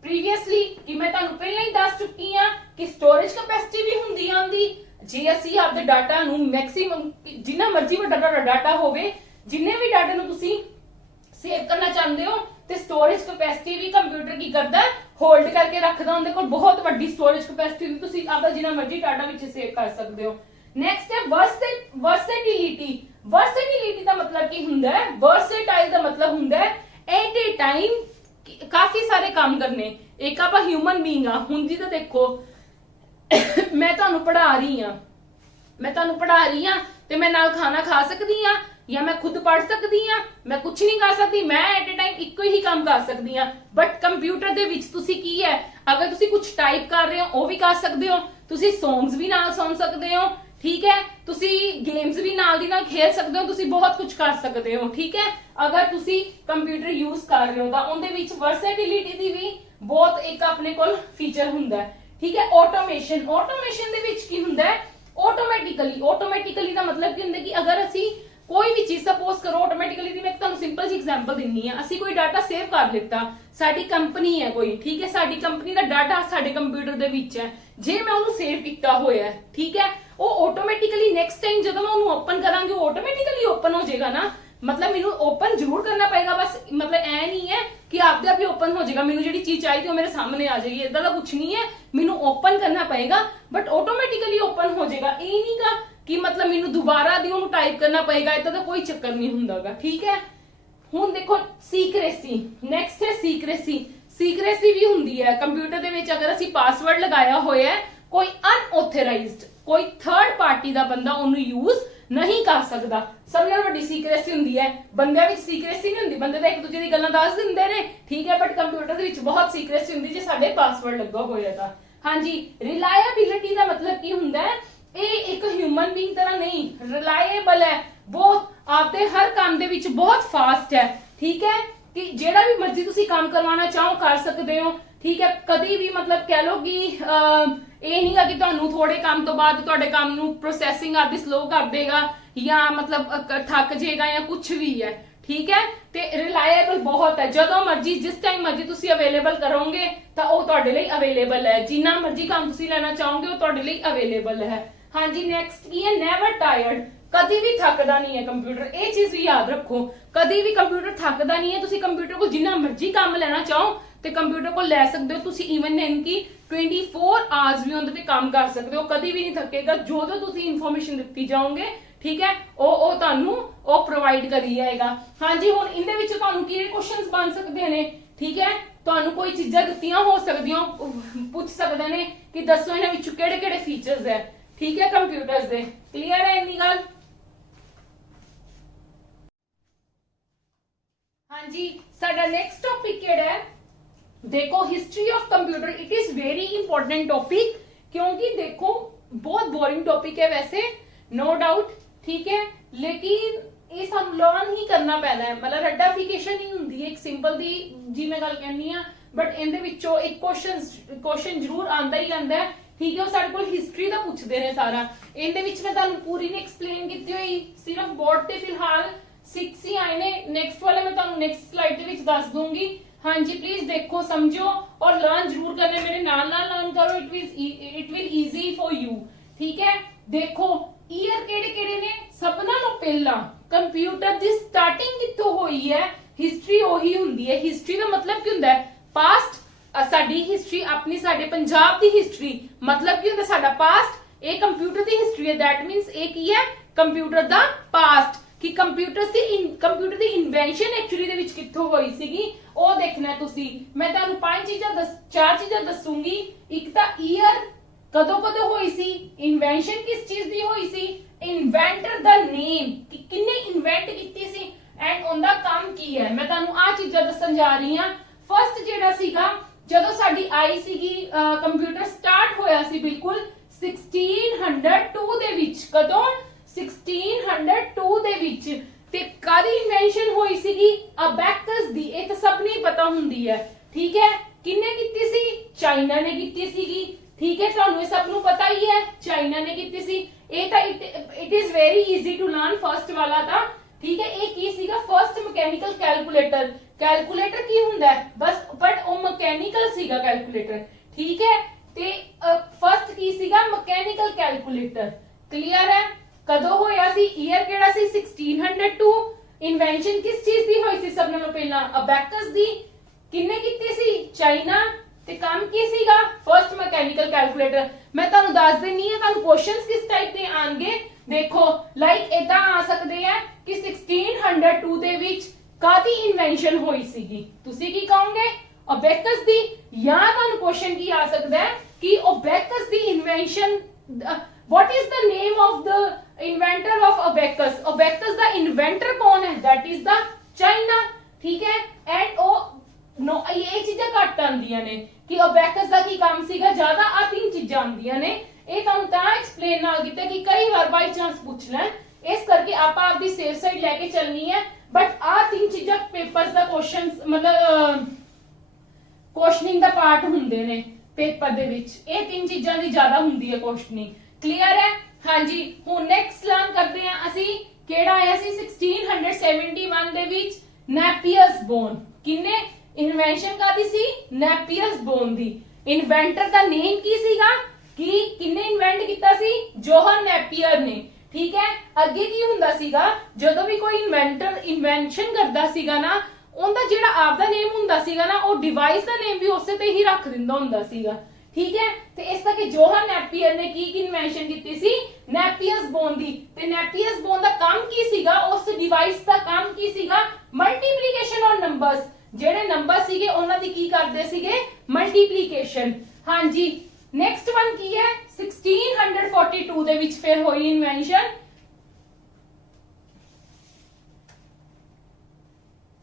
previously कि मैं ਤੁਹਾਨੂੰ ਪਹਿਲਾਂ ਹੀ ਦੱਸ ਚੁੱਕੀ ਆ ਕਿ स्टोरेज कैपेसिटी ਵੀ ਹੁੰਦੀ ਆਂਦੀ ਜੇ ਅਸੀਂ ਆਪਦੇ ਡਾਟਾ ਨੂੰ ਮੈਕਸਿਮਮ ਜਿੰਨਾ ਮਰਜ਼ੀ ਵੱਡਾ ਡਾਟਾ ਹੋਵੇ, ਜਿੰਨੇ ਵੀ ਡਾਟੇ ਨੂੰ ਤੁਸੀਂ ਸੇਵ ਕਰਨਾ ਚਾਹੁੰਦੇ ਹੋ, ਤੇ ਸਟੋਰੇਜ ਕੈਪੈਸਿਟੀ ਵੀ ਕੰਪਿਊਟਰ ਕੀ ਕਰਦਾ, ਹੋਲਡ ਕਰਕੇ ਰੱਖਦਾ। ਉਹਦੇ ਕੋਲ ਬਹੁਤ ਵੱਡੀ ਸਟੋਰੇਜ ਕੈਪੈਸਿਟੀ ਵੀ ਤੁਸੀਂ ਆਪਦਾ ਜਿੰਨਾ ਮਰਜ਼ੀ ਡਾਟਾ ਵਿੱਚ ਸੇਵ ਕਰ ਸਕਦੇ ਹੋ। ਨੈਕਸਟ ਹੈ ਵਰਸੈਟਿਲਿਟੀ। ਵਰਸੈਟਿਲਿਟੀ ਦਾ ਮਤਲਬ ਕੀ ਹੁੰਦਾ ਹੈ, ਵਰਸੇਟਾਈਲ ਦਾ ਮਤਲਬ ਹੁੰਦਾ ਹੈ ਐਟ ਏ ਟਾਈਮ ਕਾਫੀ ਸਾਰੇ ਕੰਮ ਕਰਨੇ। ਇੱਕ ਆਪਾਂ ਹਿਊਮਨ ਬੀਇੰਗ ਆ, ਹੁਣ ਜੀ ਤਾਂ ਦੇਖੋ ਮੈਂ ਤੁਹਾਨੂੰ ਪੜ੍ਹਾ ਰਹੀ ਹਾਂ ਤੇ ਮੈਂ ਨਾਲ ਖਾਣਾ ਖਾ ਸਕਦੀ ਆ, ਜਾਂ ਮੈਂ ਖੁਦ ਪੜ੍ਹ ਸਕਦੀ ਆ, ਮੈਂ ਕੁਝ ਨਹੀਂ ਕਰ ਸਕਦੀ, ਮੈਂ ਐਟ ਅ ਟਾਈਮ ਇੱਕੋ ਹੀ ਕੰਮ ਕਰ ਸਕਦੀ ਆ। ਬਟ ਕੰਪਿਊਟਰ ਦੇ ਵਿੱਚ ਤੁਸੀਂ ਕੀ ਹੈ, ਅਗਰ ਤੁਸੀਂ ਕੁਝ ਟਾਈਪ ਕਰ ਰਹੇ ਹੋ ਉਹ ਵੀ ਕਰ ਸਕਦੇ ਹੋ, ਤੁਸੀਂ ਸੌਂਗਸ ਵੀ ਨਾਲ ਸੁਣ ਸਕਦੇ ਹੋ, ਠੀਕ ਹੈ, ਤੁਸੀਂ ਗੇਮਸ ਵੀ ਨਾਲ ਦੀ ਨਾਲ ਖੇਡ ਸਕਦੇ ਹੋ, ਤੁਸੀਂ ਬਹੁਤ ਕੁਝ ਕਰ ਸਕਦੇ ਹੋ, ਠੀਕ ਹੈ। ਅਗਰ ਤੁਸੀਂ ਕੰਪਿਊਟਰ ਯੂਜ਼ ਕਰ ਰਹੇ ਹੋ ਤਾਂ ਉਹਦੇ ਵਿੱਚ ਵਰਸੈਟਿਲਿਟੀ ਦੀ ਵੀ ਬਹੁਤ ਇੱਕ ਆਪਣੇ ਕੋਲ ਫੀਚਰ ਹੁੰਦਾ ਹੈ, ਠੀਕ ਹੈ। ਆਟੋਮੇਸ਼ਨ ਦੇ ਵਿੱਚ ਕੀ ਹੁੰਦਾ ਹੈ, ਆਟੋਮੈਟਿਕਲੀ ਦਾ ਮਤਲਬ ਕੀ ਹੁੰਦਾ ਕਿ ਅਗਰ ਅਸੀਂ ਕੋਈ ਵੀ ਚੀਜ਼ ਸਪੋਜ਼ ਕਰੋ ਆਟੋਮੈਟਿਕਲੀ ਦੀ, ਮੈਂ ਤੁਹਾਨੂੰ ਸਿੰਪਲ ਜਿਹੀ ਐਗਜ਼ਾਮਪਲ ਦਿੰਨੀ ਆ। ਅਸੀਂ ਕੋਈ ਡਾਟਾ ਸੇਵ ਕਰ ਲਿੱਤਾ, ਸਾਡੀ ਕੰਪਨੀ ਹੈ ਕੋਈ, ਠੀਕ ਹੈ, ਸਾਡੀ ਕੰਪਨੀ ਦਾ ਡਾਟਾ ਸਾਡੇ ਕੰਪਿਊਟਰ ਦੇ ਵਿੱਚ ਹੈ, ਜੇ ਮੈਂ ਉਹਨੂੰ ਸੇਵ ਕੀਤਾ ਹੋਇਆ, ਠੀਕ ਹੈ, ਉਹ ਆਟੋਮੈਟਿਕਲੀ ਨੈਕਸਟ ਟਾਈਮ ਜਦੋਂ ਮੈਂ ਉਹਨੂੰ ਓਪਨ ਕਰਾਂਗੀ ਉਹ ਆਟੋਮੈਟਿਕਲੀ ਓਪਨ ਹੋ ਜਾਏਗਾ ਨਾ। मतलब मैनू ओपन जरूर करना पड़ेगा, बस मतलब ऐ नहीं है कि आपदे आप ही ओपन हो जाएगा, मैनू जिहड़ी चीज चाहिए वो मेरे सामने आ जाएगी, इदा दा कुछ नहीं है। मैनू ओपन करना पड़ेगा बट ऑटोमेटिकली ओपन हो जाएगा। ये नहीं गा कि मतलब मैनू दोबारा दी ओनू टाइप करना पड़ेगा, इदा दा कोई चक्कर नहीं हुंदागा, ठीक है। ਹੁਣ ਦੇਖੋ ਸੀਕ੍ਰੇਸੀ, ਨੈਕਸਟ ਹੈ ਸੀਕ੍ਰੇਸੀ। ਸੀਕ੍ਰੇਸੀ ਵੀ ਹੁੰਦੀ ਹੈ ਕੰਪਿਊਟਰ ਦੇ ਵਿੱਚ, ਅਗਰ ਅਸੀਂ ਪਾਸਵਰਡ ਲਗਾਇਆ ਹੋਇਆ ਹੈ, ਕੋਈ ਅਨਆਥੋਰਾਈਜ਼ਡ, ਕੋਈ ਥਰਡ ਪਾਰਟੀ ਦਾ ਬੰਦਾ ਉਹਨੂੰ ਯੂਜ਼ ਨਹੀਂ ਕਰ ਸਕਦਾ। ਸਭ ਨਾਲੋਂ ਵੱਡੀ ਸੀਕ੍ਰੇਸੀ ਹੁੰਦੀ ਹੈ। ਬੰਦਿਆਂ ਵਿੱਚ ਸੀਕ੍ਰੇਸੀ ਨਹੀਂ ਹੁੰਦੀ, ਬੰਦੇ ਤਾਂ ਇੱਕ ਦੂਜੇ ਦੀ ਗੱਲਾਂ ਦੱਸ ਦਿੰਦੇ ਨੇ, ਠੀਕ ਹੈ, ਬਟ ਕੰਪਿਊਟਰ ਦੇ ਵਿੱਚ ਬਹੁਤ ਸੀਕ੍ਰੇਸੀ ਹੁੰਦੀ ਜੇ ਸਾਡੇ ਪਾਸਵਰਡ ਲੱਗਾ ਹੋਇਆ ਤਾਂ। ਹਾਂਜੀ, ਰਿਲਾਇਬਿਲਿਟੀ ਦਾ ਮਤਲਬ ਕੀ ਹੁੰਦਾ ਹੈ? ਇਹ ਇੱਕ ਹਿਊਮਨ ਬੀਇੰਗ ਤਰ੍ਹਾਂ ਨਹੀਂ, ਰਿਲਾਇਬਲ ਹੈ, ਬਹੁਤ ਆਪਦੇ ਹਰ ਕੰਮ ਦੇ ਵਿੱਚ ਬਹੁਤ ਫਾਸਟ ਹੈ, ਠੀਕ ਹੈ, ਕਿ ਜਿਹੜਾ ਵੀ ਮਰਜ਼ੀ ਤੁਸੀਂ ਕੰਮ ਕਰਵਾਉਣਾ ਚਾਹੋ ਕਰ ਸਕਦੇ ਹੋ, ਠੀਕ ਹੈ। ਕਦੀ ਵੀ ਮਤਲਬ ਕਹਿ ਲੋ ਕਿ ਇਹ ਨਹੀਂਗਾ ਕਿ ਤੁਹਾਨੂੰ ਥੋੜੇ ਕੰਮ ਤੋਂ ਬਾਅਦ ਤੁਹਾਡੇ ਕੰਮ ਨੂੰ ਪ੍ਰੋਸੈਸਿੰਗ ਆਦਿ ਸਲੋ ਕਰ ਦੇਗਾ ਜਾਂ ਮਤਲਬ ਥੱਕ ਜਾਏਗਾ ਜਾਂ ਕੁਝ ਵੀ ਹੈ, ਠੀਕ ਹੈ। ਤੇ ਰਿਲਾਇਬਲ ਬਹੁਤ ਹੈ, ਜਦੋਂ ਮਰਜ਼ੀ ਜਿਸ ਟਾਈਮ ਮਰਜ਼ੀ ਤੁਸੀਂ ਅਵੇਲੇਬਲ ਕਰੋਗੇ ਤਾਂ ਉਹ ਤੁਹਾਡੇ ਲਈ ਅਵੇਲੇਬਲ ਹੈ, ਜਿੰਨਾ ਮਰਜ਼ੀ ਕੰਮ ਤੁਸੀਂ ਲੈਣਾ ਚਾਹੋਗੇ ਉਹ ਤੁਹਾਡੇ ਲਈ ਅਵੇਲੇਬਲ ਹੈ। ਹਾਂਜੀ, ਨੈਕਸਟ ਕੀ ਹੈ? ਨੈਵਰ ਟਾਇਰਡ, ਕਦੀ ਵੀ ਥੱਕਦਾ ਨਹੀਂ ਹੈ ਕੰਪਿਊਟਰ। ਇਹ ਚੀਜ਼ ਵੀ ਯਾਦ ਰੱਖੋ, ਕਦੀ ਵੀ ਕੰਪਿਊਟਰ ਥੱਕਦਾ ਨਹੀਂ ਹੈ। ਤੁਸੀਂ ਕੰਪਿਊਟਰ ਕੋਲ ਜਿੰਨਾ ਮਰਜ਼ੀ ਕੰਮ ਲੈਣਾ ਚਾਹੋ ਤੇ ਕੰਪਿਊਟਰ ਕੋਲ ਲੈ ਸਕਦੇ ਹੋ ਤੁਸੀਂ, ਈਵਨ ਇਨ ਕਿ 24 ਆਵਰਸ ਵੀ ਉਹਦੇ ਤੇ ਕੰਮ ਕਰ ਸਕਦੇ ਹੋ, ਕਦੀ ਵੀ ਨਹੀਂ ਥੱਕੇਗਾ। ਜੋ ਤੁਸੀਂ ਇਨਫੋਰਮੇਸ਼ਨ ਦਿੱਤੀ ਜਾਓਗੇ, ਠੀਕ ਹੈ, ਉਹ ਤੁਹਾਨੂੰ ਉਹ ਪ੍ਰੋਵਾਈਡ ਕਰੀ ਜਾਏਗਾ। ਹਾਂਜੀ, ਹੁਣ ਇਹਦੇ ਵਿੱਚ ਤੁਹਾਨੂੰ ਕਿਹੜੇ ਕੁਐਸਚਨਸ ਬਣ ਸਕਦੇ ਨੇ, ਠੀਕ ਹੈ, ਤੁਹਾਨੂੰ ਕੋਈ ਚੀਜ਼ਾਂ ਦਿੱਤੀਆਂ ਹੋ ਸਕਦੀਆਂ, ਪੁੱਛ ਸਕਦੇ ਨੇ ਕਿ ਦੱਸੋ ਇਹਨਾਂ ਵਿੱਚੋਂ ਕਿਹੜੇ ਕਿਹੜੇ ਫੀਚਰਸ ਹੈ, ਠੀਕ ਹੈ, ਕੰਪਿਊਟਰਸ ਦੇ। ਕਲੀਅਰ ਹੈ ਇੰਨੀ ਗੱਲ? ਹਾਂਜੀ, ਸਾਡਾ ਨੈਕਸਟ ਟੌਪਿਕ ਕਿਹੜਾ ਹੈ? देखो history of computer, it is very important topic, क्योंकि देखो बहुत बोरिंग टॉपिक है वैसे, नो डाउट, ठीक है, लेकिन ये हम लर्न ही करना पैना है। मतलब रेडाफिकेशन ही ਹੁੰਦੀ ਹੈ ਇੱਕ ਸਿੰਪਲ ਦੀ, ਜੀ ਮੈਂ ਗੱਲ ਕਹਿੰਨੀ ਆ, ਬਟ ਇਹਦੇ ਵਿੱਚੋਂ ਇੱਕ ਕੁਐਸਚਨ ਜ਼ਰੂਰ ਆਂਦਾ ਹੀ ਆਂਦਾ ਹੈ, ਠੀਕ ਹੈ। ਉਹ ਸਾਡੇ ਕੋਲ ਹਿਸਟਰੀ ਦਾ ਪੁੱਛਦੇ ਨੇ ਸਾਰਾ, ਇਹਦੇ ਵਿੱਚ ਮੈਂ ਤੁਹਾਨੂੰ ਪੂਰੀ ਨਹੀਂ ਐਕਸਪਲੇਨ ਕੀਤੀ ਹੋਈ, ਸਿਰਫ ਬੋਰਡ ਤੇ ਫਿਲਹਾਲ 6 ਹੀ ਆਏ ਨੇ। ਨੈਕਸਟ ਵਾਲੇ ਮੈਂ ਤੁਹਾਨੂੰ ਨੈਕਸਟ ਸਲਾਈਡ ਦੇ ਵਿੱਚ ਦੱਸ ਦੂੰਗੀ। हाँ जी, प्लीज देखो, समझो और लर्न जरूर करना, मेरे नाल नाल लर्न करो, it will easy for you, ठीक है। देखो ईयर केड़े केड़े ने? सब नालों पहला कंप्यूटर दी स्टार्टिंग कित्थों होई है? हिस्ट्री ओही हुंदी है। हिस्ट्री दा मतलब की हुंदा है? पास्ट। साडी हिस्ट्री अपनी, साडे पंजाब दी हिस्ट्री मतलब की हुंदा साडा पास्ट। ए कंप्यूटर दी हिस्ट्री है, दैट मींस ए की है कंप्यूटर दा पास्ट, कि कंप्यूटर दी इन्वेंशन एक्चुअली दे विच कित्थों होई सीगी ਉਹ ਦੇਖਣਾ ਤੁਸੀਂ। ਮੈਂ ਤੁਹਾਨੂੰ 4 ਚੀਜ਼ਾਂ ਦੱਸੂਗੀ। ਇੱਕ ਤਾਂ ਈਅਰ, ਕਦੋਂ ਹੋਈ ਸੀ, ਇਨਵੈਂਸ਼ਨ ਕਿਸ ਚੀਜ਼ ਦੀ ਹੋਈ ਸੀ, ਇਨਵੈਂਟਰ ਦਾ ਨੇਮ ਕਿ ਕਿੰਨੇ ਇਨਵੈਂਟ ਕੀਤੀ ਸੀ, ਐਂਡ ਉਹਦਾ ਕੰਮ ਕੀ ਹੈ। ਮੈਂ ਤੁਹਾਨੂੰ ਆ ਚੀਜ਼ਾਂ ਦੱਸਣ ਜਾ ਰਹੀ ਹਾਂ। ਫਸਟ ਜਿਹੜਾ ਸੀਗਾ, ਜਦੋਂ ਸਾਡੀ ਆਈ ਸੀਗੀ ਕੰਪਿਊਟਰ ਸਟਾਰਟ ਹੋਇਆ ਸੀ ਬਿਲਕੁਲ 1602 ਦੇ ਵਿੱਚ। ਕਦੋਂ? 1602 ਦੇ ਵਿੱਚ। ਤੇ ਕਾਦੀ ਇਨਵੈਂਸ਼ਨ ਹੋਈ ਸੀਗੀ? ਅਬੈਕਸ ਦੀ। ਇਹ ਤਾਂ ਸਭ ਨੂੰ ਪਤਾ ਹੁੰਦੀ ਹੈ, ਠੀਕ ਹੈ। ਕਿੰਨੇ ਕੀਤੀ ਸੀ? ਚਾਈਨਾ ਨੇ ਕੀਤੀ ਸੀਗੀ, ਠੀਕ ਹੈ, ਤੁਹਾਨੂੰ ਇਹ ਸਭ ਨੂੰ ਪਤਾ ਹੀ ਹੈ, ਚਾਈਨਾ ਨੇ ਕੀਤੀ ਸੀ। ਇਹ ਤਾਂ it is very easy to learn, first ਵਾਲਾ ਤਾਂ, ਠੀਕ ਹੈ। ਇਹ ਕੀ ਸੀਗਾ? First mechanical calculator. ਕੈਲਕੂਲੇਟਰ ਕੀ ਹੁੰਦਾ ਹੈ? ਬਸ, ਬਟ ਉਹ ਮਕੈਨੀਕਲ ਸੀਗਾ ਕੈਲਕੂਲੇਟਰ, ਠੀਕ ਹੈ। ਤੇ ਫਸਟ ਕੀ ਸੀਗਾ? Mechanical calculator. ਕਲੀਅਰ ਹੈ? ਕਦੋਂ ਹੋਇਆ ਸੀ? ਈਅਰ ਕਿਹੜਾ ਸੀ? 1602। ਇਨਵੈਂਸ਼ਨ ਕਿਸ ਚੀਜ਼ ਦੀ ਹੋਈ ਸੀ ਸਭ ਨਾਲੋਂ ਪਹਿਲਾਂ? ਅਬੈਕਸ ਦੀ। ਕਿੰਨੇ ਕੀਤੀ ਸੀ? ਚਾਈਨਾ। ਤੇ ਕੰਮ ਕੀ ਸੀਗਾ? First mechanical calculator. ਮੈਂ ਤੁਹਾਨੂੰ ਦੱਸ ਦਿੰਨੀ ਹਾਂ ਤੁਹਾਨੂੰ ਕੁਐਸਚਨਸ ਕਿਸ ਟਾਈਪ ਦੇ ਆਣਗੇ। ਦੇਖੋ ਲਾਈਕ ਇਦਾਂ ਆ ਸਕਦੇ ਆ ਕਿ 1602 ਦੇ ਵਿੱਚ ਕਾਦੀ ਇਨਵੈਂਸ਼ਨ ਹੋਈ ਸੀਗੀ? ਤੁਸੀਂ ਕੀ ਕਹੋਗੇ? ਅਬੈਕਸ ਦੀ। ਜਾਂ ਤੁਹਾਨੂੰ ਕੁਐਸਚਨ ਕੀ ਆ ਸਕਦਾ ਹੈ ਕਿ abacus the invention, what is the name of the inventor of abacus? abacus ਦਾ ਇਨਵੈਂਟਰ ਕੌਣ ਹੈ? that is the China, ਠੀਕ ਹੈ। ਐਂਡ ਉਹ ਇਹ ਚੀਜ਼ਾਂ ਘੱਟ ਆਉਂਦੀਆਂ ਨੇ ਕਿ abacus ਦਾ ਕੀ ਕੰਮ ਸੀਗਾ, ਜ਼ਿਆਦਾ ਆ 3 ਚੀਜ਼ਾਂ ਆਉਂਦੀਆਂ ਨੇ। ਇਹ ਤੁਹਾਨੂੰ ਤਾਂ ਐਕਸਪਲੇਨ ਨਾਲ ਕੀਤਾ ਕਿ ਕਈ ਵਾਰ ਬਾਈ ਚਾਂਸ ਪੁੱਛ ਲੈਣ, ਇਸ ਕਰਕੇ ਆਪਾਂ ਆਪਦੀ ਸੇਫ ਸਾਈਡ ਲੈ ਕੇ ਚੱਲਣੀ ਹੈ। ਬਟ ਆ 3 ਚੀਜ਼ਾਂ ਪੇਪਰਸ ਦਾ ਕੁਐਸਚਨਸ, ਮਤਲਬ ਕੁਐਸਚਨਿੰਗ ਦਾ ਪਾਰਟ ਹੁੰਦੇ ਨੇ ਪੇਪਰ ਦੇ ਵਿੱਚ। ਇਹ 3 ਚੀਜ਼ਾਂ ਦੀ ਜ਼ਿਆਦਾ ਹੁੰਦੀ ਹੈ ਕੁਐਸਚਨਿੰਗ। ਕਲੀਅਰ ਹੈ? ਹਾਂਜੀ, ਹੁਣ ਨੈਕਸਟ ਲਰਨ ਕਰਦੇ ਹਾਂ ਅਸੀਂ ਕਿਹੜਾ ਆਇਆ ਸੀ 1671 ਦੇ ਵਿੱਚ? ਨੈਪੀਅਰਸ ਬੋਨ। ਕਿੰਨੇ? ਇਨਵੈਂਸ਼ਨ ਕਾਦੀ ਸੀ? ਨੈਪੀਅਰਸ ਬੋਨ ਦੀ। ਇਨਵੈਂਟਰ ਦਾ ਨੇਮ ਕੀ ਸੀਗਾ? ਕਿ ਕਿੰਨੇ ਇਨਵੈਂਟ ਕੀਤਾ ਸੀ? ਜੋਹਨ ਨੈਪੀਅਰ ਨੇ, ਠੀਕ ਹੈ। ਅੱਗੇ ਕੀ ਹੁੰਦਾ ਸੀਗਾ, ਜਦੋਂ ਵੀ ਕੋਈ ਇਨਵੈਂਟਰ ਇਨਵੈਂਸ਼ਨ ਕਰਦਾ ਸੀਗਾ ਨਾ, ਉਹਦਾ ਜਿਹੜਾ ਆਪਦਾ ਨੇਮ ਹੁੰਦਾ ਸੀਗਾ ਨਾ, ਉਹ ਡਿਵਾਈਸ ਦਾ ਨੇਮ ਵੀ ਉਸੇ ਤੇ ਹੀ ਰੱਖ ਦਿੰਦਾ ਹੁੰਦਾ ਸੀਗਾ, ठीक है। ਤੇ ਇਸ ਕਰਕੇ ਜੋਹਨ ਨੈਪੀਅਰ ਨੇ ਕੀ ਇਨਵੈਂਸ਼ਨ ਕੀਤੀ ਸੀ, ਨੈਪੀਅਰਸ ਬੋਨ ਦੀ। ਤੇ ਨੈਪੀਅਰਸ ਬੋਨ ਦਾ ਕੰਮ ਕੀ ਸੀਗਾ, ਉਸ ਡਿਵਾਈਸ ਦਾ ਕੰਮ ਕੀ ਸੀਗਾ, ਮਲਟੀਪਲੀਕੇਸ਼ਨ ਔਨ ਨੰਬਰਸ। ਜਿਹੜੇ ਨੰਬਰ ਸੀਗੇ ਉਹਨਾਂ ਦੀ ਕੀ ਕਰਦੇ ਸੀਗੇ, ਮਲਟੀਪਲੀਕੇਸ਼ਨ। ਹਾਂਜੀ ਨੈਕਸਟ ਵਨ ਕੀ ਹੈ, 1642 ਦੇ ਵਿੱਚ ਫਿਰ ਹੋਈ ਇਨਵੈਂਸ਼ਨ,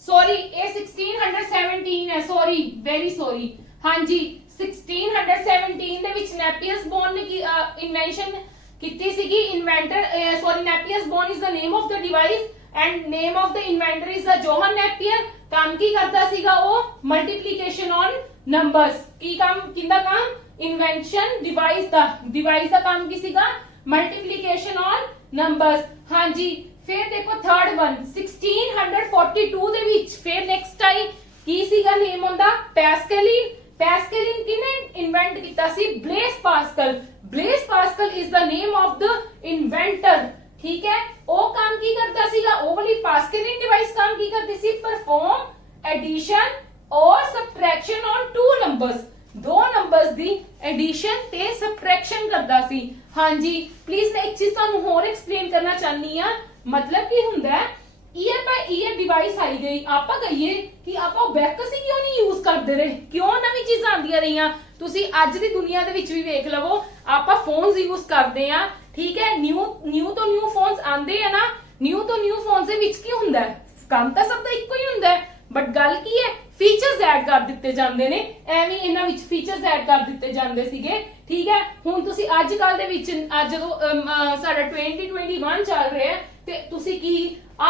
ਸੌਰੀ ਇਹ 1617 ਹੈ, ਸੌਰੀ ਵੈਰੀ ਸੌਰੀ। ਹਾਂਜੀ 1617 ਦੇ ਵਿੱਚ ਨੈਪੀਅਰਸ ਬੋਨ ਨੇ ਕੀ ਇਨਵੈਂਸ਼ਨ ਕੀਤੀ ਸੀਗੀ। Inventor sorry Napier's bone is the name of the device and name of the inventor is the John Napier. ਕੰਮ ਕੀ ਕਰਦਾ ਸੀਗਾ ਉਹ, ਮਲਟੀਪਲੀਕੇਸ਼ਨ ਔਨ ਨੰਬਰਸ। ਕੀ ਕੰਮ, ਕਿੰਦਾ ਕੰਮ, ਇਨਵੈਂਸ਼ਨ ਡਿਵਾਈਸ ਦਾ ਕੰਮ ਕੀ ਸੀਗਾ, ਮਲਟੀਪਲੀਕੇਸ਼ਨ ਔਨ ਨੰਬਰਸ। ਹਾਂਜੀ ਫਿਰ ਦੇਖੋ ਥਰਡ ਵਨ 1642 ਦੇ ਵਿੱਚ ਫਿਰ ਨੈਕਸਟ ਆਈ, ਕੀ ਸੀਗਾ ਨੇਮ ਹੁੰਦਾ, ਪੈਸਕੈਲਿਨ। ਪੈਸਕੈਲਿਨ ਕਿਨੇ ਇਨਵੈਂਟ ਕੀਤਾ ਸੀ, Blaise Pascal. Blaise Pascal is the name of the inventor. ਠੀਕ ਹੈ, ਉਹ ਕੰਮ ਕੀ ਕਰਦਾ ਸੀਗਾ, ਉਹ ਵਾਲੀ ਪਾਸਕੈਲਿਨ ਡਿਵਾਈਸ ਕੰਮ ਕੀ ਕਰਦੀ ਸੀ, ਪਰਫਾਰਮ ਐਡੀਸ਼ਨ ਔਰ ਸਬਟ੍ਰੈਕਸ਼ਨ ਔਨ ਟੂ ਨੰਬਰਸ। ਦੋ ਨੰਬਰਸ ਦੀ ਐਡੀਸ਼ਨ ਤੇ ਸਬਟ੍ਰੈਕਸ਼ਨ ਕਰਦਾ ਸੀ। ਹਾਂਜੀ ਪਲੀਜ਼ ਮੈਂ ਇੱਕ ਚੀਜ਼ ਤੁਹਾਨੂੰ ਹੋਰ ਐਕਸਪਲੇਨ ਕਰਨਾ ਚਾਹਨੀ ਆ। मतलब ਕੀ ਹੁੰਦਾ ਹੈ, ईयर बाय ईयर डिवाइस आई गई, ਆਪਾਂ ਕਹੀਏ ਕਿ ਆਪਾਂ ਬੈਕਸ ਹੀ ਕਿਉਂ ਨਹੀਂ ਯੂਜ਼ ਕਰਦੇ ਰਹੇ, ਕਿਉਂ ਨਵੀਂ ਚੀਜ਼ਾਂ ਆਉਂਦੀਆਂ ਰਹੀਆਂ। ਤੁਸੀਂ ਅੱਜ ਦੀ ਦੁਨੀਆ ਦੇ ਵਿੱਚ ਵੀ ਵੇਖ ਲਵੋ, ਆਪਾਂ ਫੋਨਸ ਯੂਜ਼ ਕਰਦੇ ਆ, ਠੀਕ ਹੈ, ਨਿਊ ਤੋਂ ਨਿਊ ਫੋਨਸ ਆਉਂਦੇ ਆ ਨਾ, ਨਿਊ ਤੋਂ ਨਿਊ ਫੋਨਸ ਦੇ ਵਿੱਚ ਕੀ ਹੁੰਦਾ ਹੈ, ਕੰਮ ਤਾਂ ਸਭ ਦਾ ਇੱਕੋ ਹੀ ਹੁੰਦਾ ਹੈ, ਬਟ ਗੱਲ ਕੀ ਹੈ, ਫੀਚਰਸ ਐਡ ਕਰ ਦਿੱਤੇ ਜਾਂਦੇ ਨੇ। ਐਵੇਂ ਇਹਨਾਂ ਵਿੱਚ ਫੀਚਰਸ ਐਡ ਕਰ ਦਿੱਤੇ ਜਾਂਦੇ ਸੀਗੇ। ਠੀਕ ਹੈ, ਹੁਣ ਤੁਸੀਂ ਅੱਜ ਕੱਲ ਦੇ ਵਿੱਚ ਜਦੋਂ ਸਾਡਾ 2021 ਚੱਲ ਰਿਹਾ ਹੈ, ਤੇ ਤੁਸੀਂ ਕੀ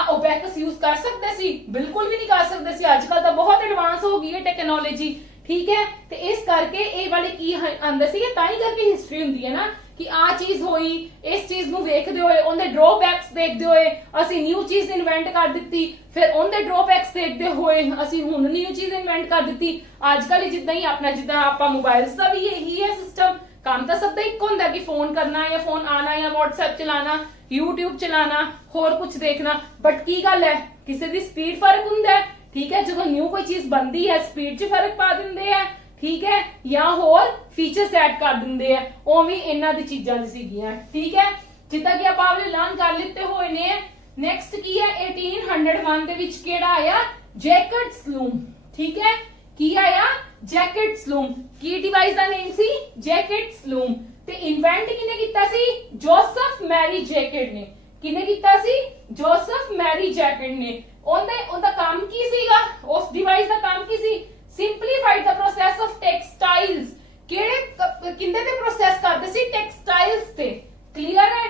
ਓਬੈਕਸ ਯੂਜ਼ ਕਰ ਸਕਦੇ ਸੀ, ਬਿਲਕੁਲ ਵੀ ਨਹੀਂ ਕਰ ਸਕਦੇ ਸੀ। ਅੱਜ ਕੱਲ ਤਾਂ ਬਹੁਤ ਐਡਵਾਂਸ ਹੋ ਗਈ ਹੈ ਟੈਕਨੋਲੋਜੀ। ਠੀਕ ਹੈ, ਤੇ ਇਸ ਕਰਕੇ ਇਹ ਵਾਲੇ ਕੀ ਆਂਦੇ ਸੀਗੇ, ਤਾਂ ਹੀ ਕਰਕੇ ਹਿਸਟਰੀ ਹੁੰਦੀ ਹੈ ਨਾ, ਕਿ ਆ ਚੀਜ਼ ਹੋਈ, ਇਸ ਚੀਜ਼ ਨੂੰ ਵੇਖਦੇ ਹੋਏ, ਉਹਦੇ ਡਰਾਬੈਕਸ ਦੇਖਦੇ ਹੋਏ ਅਸੀਂ ਨਿਊ ਚੀਜ਼ ਇਨਵੈਂਟ ਕਰ ਦਿੱਤੀ, ਫਿਰ ਉਹਦੇ ਡਰਾਬੈਕਸ ਦੇਖਦੇ ਹੋਏ ਅਸੀਂ ਹੁਣ ਨਿਊ ਚੀਜ਼ ਇਨਵੈਂਟ ਕਰ ਦਿੱਤੀ। ਅੱਜ ਕੱਲ ਜਿੱਦਾਂ ਹੀ ਆਪਣਾ, ਜਿੱਦਾਂ ਆਪਾਂ ਮੋਬਾਈਲਸ ਦਾ ਵੀ ਇਹੀ ਹੈ ਸਿਸਟਮ, ਕੰਮ ਤਾਂ ਸਭ ਦਾ ਇੱਕ ਹੁੰਦਾ ਕਿ ਫੋਨ ਕਰਨਾ ਜਾਂ ਫੋਨ ਆਣਾ ਜਾਂ WhatsApp ਚਲਾਣਾ, YouTube ਚਲਾਣਾ, ਹੋਰ ਕੁਝ ਦੇਖਣਾ, ਬਟ ਕੀ ਗੱਲ ਹੈ, ਕਿਸੇ ਦੀ ਸਪੀਡ ਫਰਕ ਹੁੰਦਾ ਹੈ। ਠੀਕ ਹੈ, ਜਦੋਂ ਨਿਊ ਕੋਈ ਚੀਜ਼ ਬਣਦੀ ਹੈ ਸਪੀਡ 'ਚ ਫਰਕ ਪਾ ਦਿੰਦੇ ਆ, ਠੀਕ ਹੈ, ਜਾਂ ਹੋਰ ਫੀਚਰਸ ਐਡ ਕਰ ਦਿੰਦੇ ਆ, ਉਹ ਵੀ ਇਹਨਾਂ ਦੀ ਚੀਜ਼ਾਂ ਦੀ ਸੀਗੀਆਂ। ਠੀਕ ਹੈ, ਜਿੱਦਾਂ ਕਿ ਆਪਾਂ ਆਵਲੇ ਲਰਨ ਕਰ ਲਿੱਤੇ ਹੋਏ ਨੇ। ਨੈਕਸਟ ਕੀ ਹੈ, 1801 ਦੇ ਵਿੱਚ ਕਿਹੜਾ ਆਇਆ, ਜੈਕਟ ਸਲੂਮ। ਠੀਕ ਹੈ, ਕੀ ਆਇਆ, ਜੈਕਟ ਸਲੂਮ। ਕੀ ਡਿਵਾਈਸ ਦਾ ਨੇਮ ਸੀ, ਜੈਕਟ ਸਲੂਮ। ਤੇ ਇਨਵੈਂਟ ਕਿਹਨੇ ਕੀਤਾ ਸੀ, ਜੋਸਫ ਮੈਰੀ ਜੈਕਟ ਨੇ। ਕਿਹਨੇ ਕੀਤਾ ਸੀ, ਜੋਸਫ ਮੈਰੀ ਜੈਕਟ ਨੇ। ਉਹਦਾ ਕੰਮ ਕੀ ਸੀਗਾ, ਉਸ ਡਿਵਾਈਸ ਦਾ ਕੰਮ ਕੀ ਸੀ, simplified the process of textiles. ਕਿਹੜੇ ਕਿੰਦੇ ਤੇ ਪ੍ਰੋਸੈਸ ਕਰਦੇ ਸੀ, ਟੈਕਸਟਾਈਲਸ ਤੇ। ਕਲੀਅਰ ਹੈ।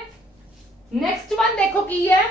ਨੈਕਸਟ ਵਨ ਦੇਖੋ ਕੀ ਹੈ,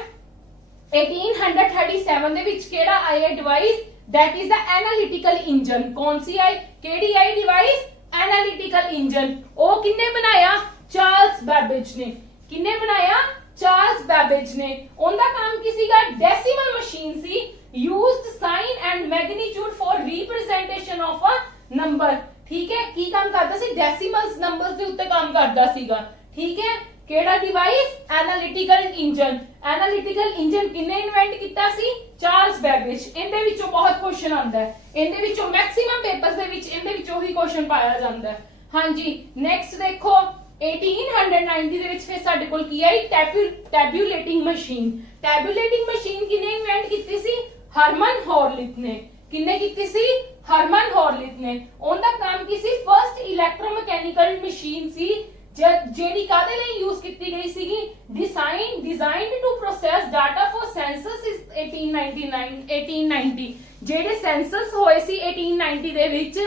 1837 ਦੇ ਵਿੱਚ ਕਿਹੜਾ ਆਇਆ device, that is the analytical engine। कौन सी आई, केड़ी आई डिवाइस, एनालिटिकल इंजन। ओ किन्ने बनाया, चार्ल्स बैबेज ने। किन्ने बनाया, चार्ल्स बैबेज ने। उनका काम की सीगा, डेसिमल मशीन सी, used sign and magnitude for representation of a number। ठीक है, की काम करता सी, डेसिमल्स नंबर्स दे उत्ते काम करता सीगा। ठीक है, केड़ा device, analytical engine. Analytical engine किन्ने इन्वेंट किया सी, चार्ल्स बैबेज। इनदे विचों बहुत क्वेश्चन आंदा है, इनदे विचों मैक्सिमम पेपर्स दे विच इनदे विचों ही क्वेश्चन पाया जांदा है। हाँ जी, नेक्स्ट देखो 1890 दे विच फिर साडे कोल की आई, टैब्यूलेटिंग मशीन। टैब्यूलेटिंग मशीन किन्ने इन्वेंट कीती सी, हरमन हॉर्लिथ ने। किन्ने कीती सी, हरमन हॉर्लिथ ने। उनका काम की सी, फर्स्ट इलेक्ट्रोमैकेनिकल मशीन सी, ਜਿਹੜੀ ਕਾਦੇ ਲਈ ਯੂਜ਼ ਕੀਤੀ ਗਈ ਸੀਗੀ, designed to process data for census is 1890। ਜਿਹੜੇ ਸੈਂਸਸ ਹੋਏ ਸੀ 1890 ਦੇ ਵਿੱਚ,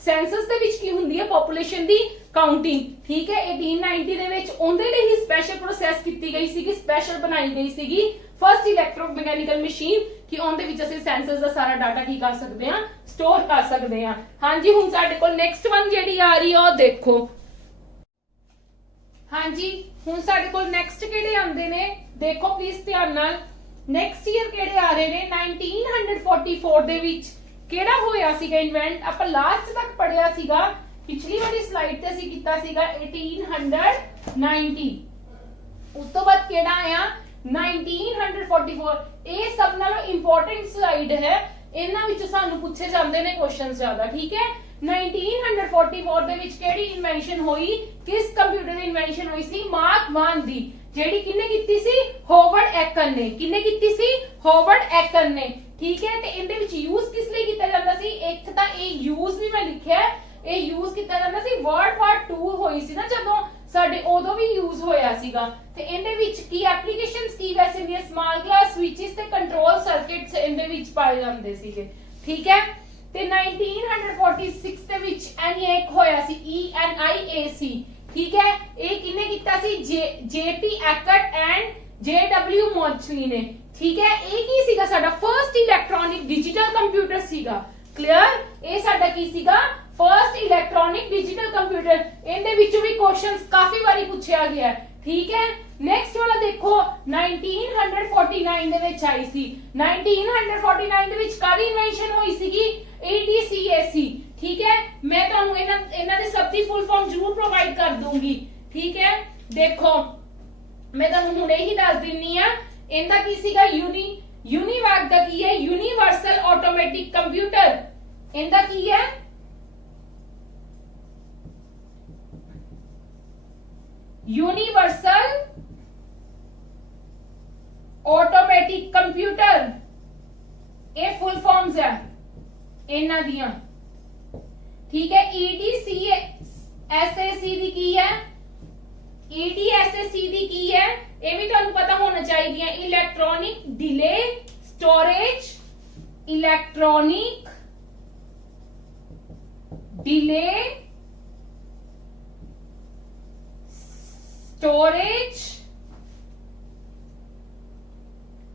ਸੈਂਸਸ ਦੇ ਵਿੱਚ ਕੀ ਹੁੰਦੀ ਹੈ, ਪੋਪੂਲੇਸ਼ਨ ਦੀ ਕਾਊਂਟਿੰਗ। ਠੀਕ ਹੈ, 1890 ਦੇ ਵਿੱਚ ਉਹਦੇ ਲਈ ਹੀ ਸਪੈਸ਼ਲ ਪ੍ਰੋਸੈਸ ਕੀਤੀ ਗਈ ਸੀਗੀ, ਸਪੈਸ਼ਲ ਬਣਾਈ ਗਈ ਸੀਗੀ ਫਰਸਟ ਇਲੈਕਟ੍ਰੋਮੈਕੈਨੀਕਲ ਮਸ਼ੀਨ, ਕਿ ਉਹਦੇ ਵਿੱਚ ਅਸੀਂ ਸੈਂਸਸ ਦਾ ਸਾਰਾ ਡਾਟਾ ਕੀ ਕਰ ਸਕਦੇ ਹਾਂ, ਸਟੋਰ ਕਰ ਸਕਦੇ ਹਾਂ। ਹਾਂਜੀ, ਹੁਣ ਸਾਡੇ ਕੋਲ ਨੈਕਸਟ ਵਨ ਜਿਹੜੀ ਆ ਰਹੀ ਹੈ ਉਹ ਦੇਖੋ। ਹਾਂਜੀ, ਹੁਣ ਸਾਡੇ ਕੋਲ ਨੈਕਸਟ ਕਿਹੜੇ ਆਉਂਦੇ ਨੇ, ਦੇਖੋ ਪਲੀਜ਼ ਧਿਆਨ ਨਾਲ। ਨੈਕਸਟ ਈਅਰ ਕਿਹੜੇ ਆ ਰਹੇ ਨੇ, 1944 ਦੇ ਵਿੱਚ ਕਿਹੜਾ ਹੋਇਆ ਸੀਗਾ ਇਨਵੈਂਟ, ਆਪਾਂ ਲਾਸਟ ਤੱਕ ਪੜਿਆ ਸੀਗਾ, ਪਿਛਲੀ ਵਾਲੀ ਸਲਾਈਡ ਤੇ ਅਸੀਂ ਕੀਤਾ ਸੀਗਾ 1890। ਉਸ ਤੋਂ ਬਾਅਦ ਕਿਹੜਾ ਆਇਆ, 1944। ਇਹ ਸਭ ਨਾਲੋਂ ਇੰਪੋਰਟੈਂਟ ਸਲਾਈਡ ਹੈ, ਇਹਨਾਂ ਵਿੱਚ ਸਾਨੂੰ ਪੁੱਛੇ ਜਾਂਦੇ ਨੇ ਕੁਐਸਚਨਸ ਜ਼ਿਆਦਾ। ਠੀਕ ਹੈ, 1944 ਦੇ ਵਿੱਚ ਕਿਹੜੀ ਇਨਵੈਂਸ਼ਨ ਹੋਈ, ਕਿਸ ਕੰਪਿਊਟਰ ਦੀ ਇਨਵੈਂਸ਼ਨ ਹੋਈ ਸੀ? ਮਾਰਕ 1 ਦੀ, ਜਿਹੜੀ ਕਿਹਨੇ ਕੀਤੀ ਸੀ? ਹੋਵਰਡ ਐਕਨ ਨੇ। ਕਿਹਨੇ ਕੀਤੀ ਸੀ? ਹੋਵਰਡ ਐਕਨ ਨੇ। ਠੀਕ ਹੈ, ਤੇ ਇਹਦੇ ਵਿੱਚ ਯੂਜ਼ ਕਿਸ ਲਈ ਕੀਤਾ ਜਾਂਦਾ ਸੀ? ਇੱਕ ਤਾਂ ਇਹ ਯੂਜ਼ ਵੀ ਮੈਂ ਲਿਖਿਆ, ਇਹ ਯੂਜ਼ ਕੀਤਾ ਜਾਂਦਾ ਸੀ ਵਰਲਡ ਵਾਰ 2 ਹੋਈ ਸੀ ਨਾ ਜਦੋਂ, ਸਾਡੇ ਉਦੋਂ ਵੀ ਯੂਜ਼ ਹੋਇਆ ਸੀਗਾ। ਤੇ ਇਹਦੇ ਵਿੱਚ ਕੀ ਐਪਲੀਕੇਸ਼ਨਸ ਕੀ ਵੈਸੇ ਦੀਆਂ? ਸਮਾਲ ਕਲਾਸ ਸਵਿਚਸ ਤੇ ਕੰਟਰੋਲ ਸਰਕਟਸ ਇਹਦੇ ਵਿੱਚ ਪਾਏ ਜਾਂਦੇ ਸੀਗੇ। ਠੀਕ ਹੈ, ਤੇ 1946 ਦੇ ਵਿੱਚ ENIAC ਹੋਇਆ ਸੀ, ENIAC। ਠੀਕ ਹੈ, ਇਹ ਕਿਹਨੇ ਕੀਤਾ ਸੀ? JP ਐਕਟ ਐਂਡ JW ਮੋਚਲੀ ਨੇ। ਠੀਕ ਹੈ, ਇਹ ਕੀ ਸੀਗਾ? ਸਾਡਾ ਫਰਸਟ ਇਲੈਕਟ੍ਰੋਨਿਕ ਡਿਜੀਟਲ ਕੰਪਿਊਟਰ ਸੀਗਾ। ਕਲੀਅਰ, ਇਹ ਸਾਡਾ ਕੀ ਸੀਗਾ? First electronic digital computer. ਇਹਦੇ ਵਿੱਚੋਂ ਵੀ ਕੁਐਸਚਨਸ ਕਾਫੀ ਵਾਰੀ ਪੁੱਛਿਆ ਗਿਆ। ਠੀਕ ਹੈ, ਨੈਕਸਟ ਵਾਲਾ ਦੇਖੋ 1949 ਦੇ ਵਿੱਚ ਆਈ ਸੀ। 1949 ਦੇ ਵਿੱਚ ਕਾਹਦੀ ਇਨਵੈਂਸ਼ਨ ਹੋਈ ਸੀਗੀ? ADCAC। ਠੀਕ ਹੈ, ਮੈਂ ਤੁਹਾਨੂੰ ਇਹਨਾਂ ਦੇ ਸਭ ਦੀ ਫੁੱਲ ਫਾਰਮ ਜ਼ਰੂਰ ਪ੍ਰੋਵਾਈਡ ਕਰ ਦੂੰਗੀ। ਠੀਕ ਹੈ, ਦੇਖੋ ਮੈਂ ਤੁਹਾਨੂੰ ਹੁਣੇ ਹੀ ਦੱਸ ਦਿੰਨੀ ਆ। ਇਹਦਾ ਕੀ ਸੀਗਾ? ਯੂਨੀਵੈਕ ਦਾ ਕੀ ਹੈ? Universal automatic computer. ਇਹਦਾ ਕੀ ਹੈ? Universal automatic computer. ये फुल फॉर्म्स है इन्हां दियां। ठीक है, EDSAC दी की है? EDSAC दी की है? ये भी तुहानू पता होना चाहिए। Electronic delay storage, electronic delay storage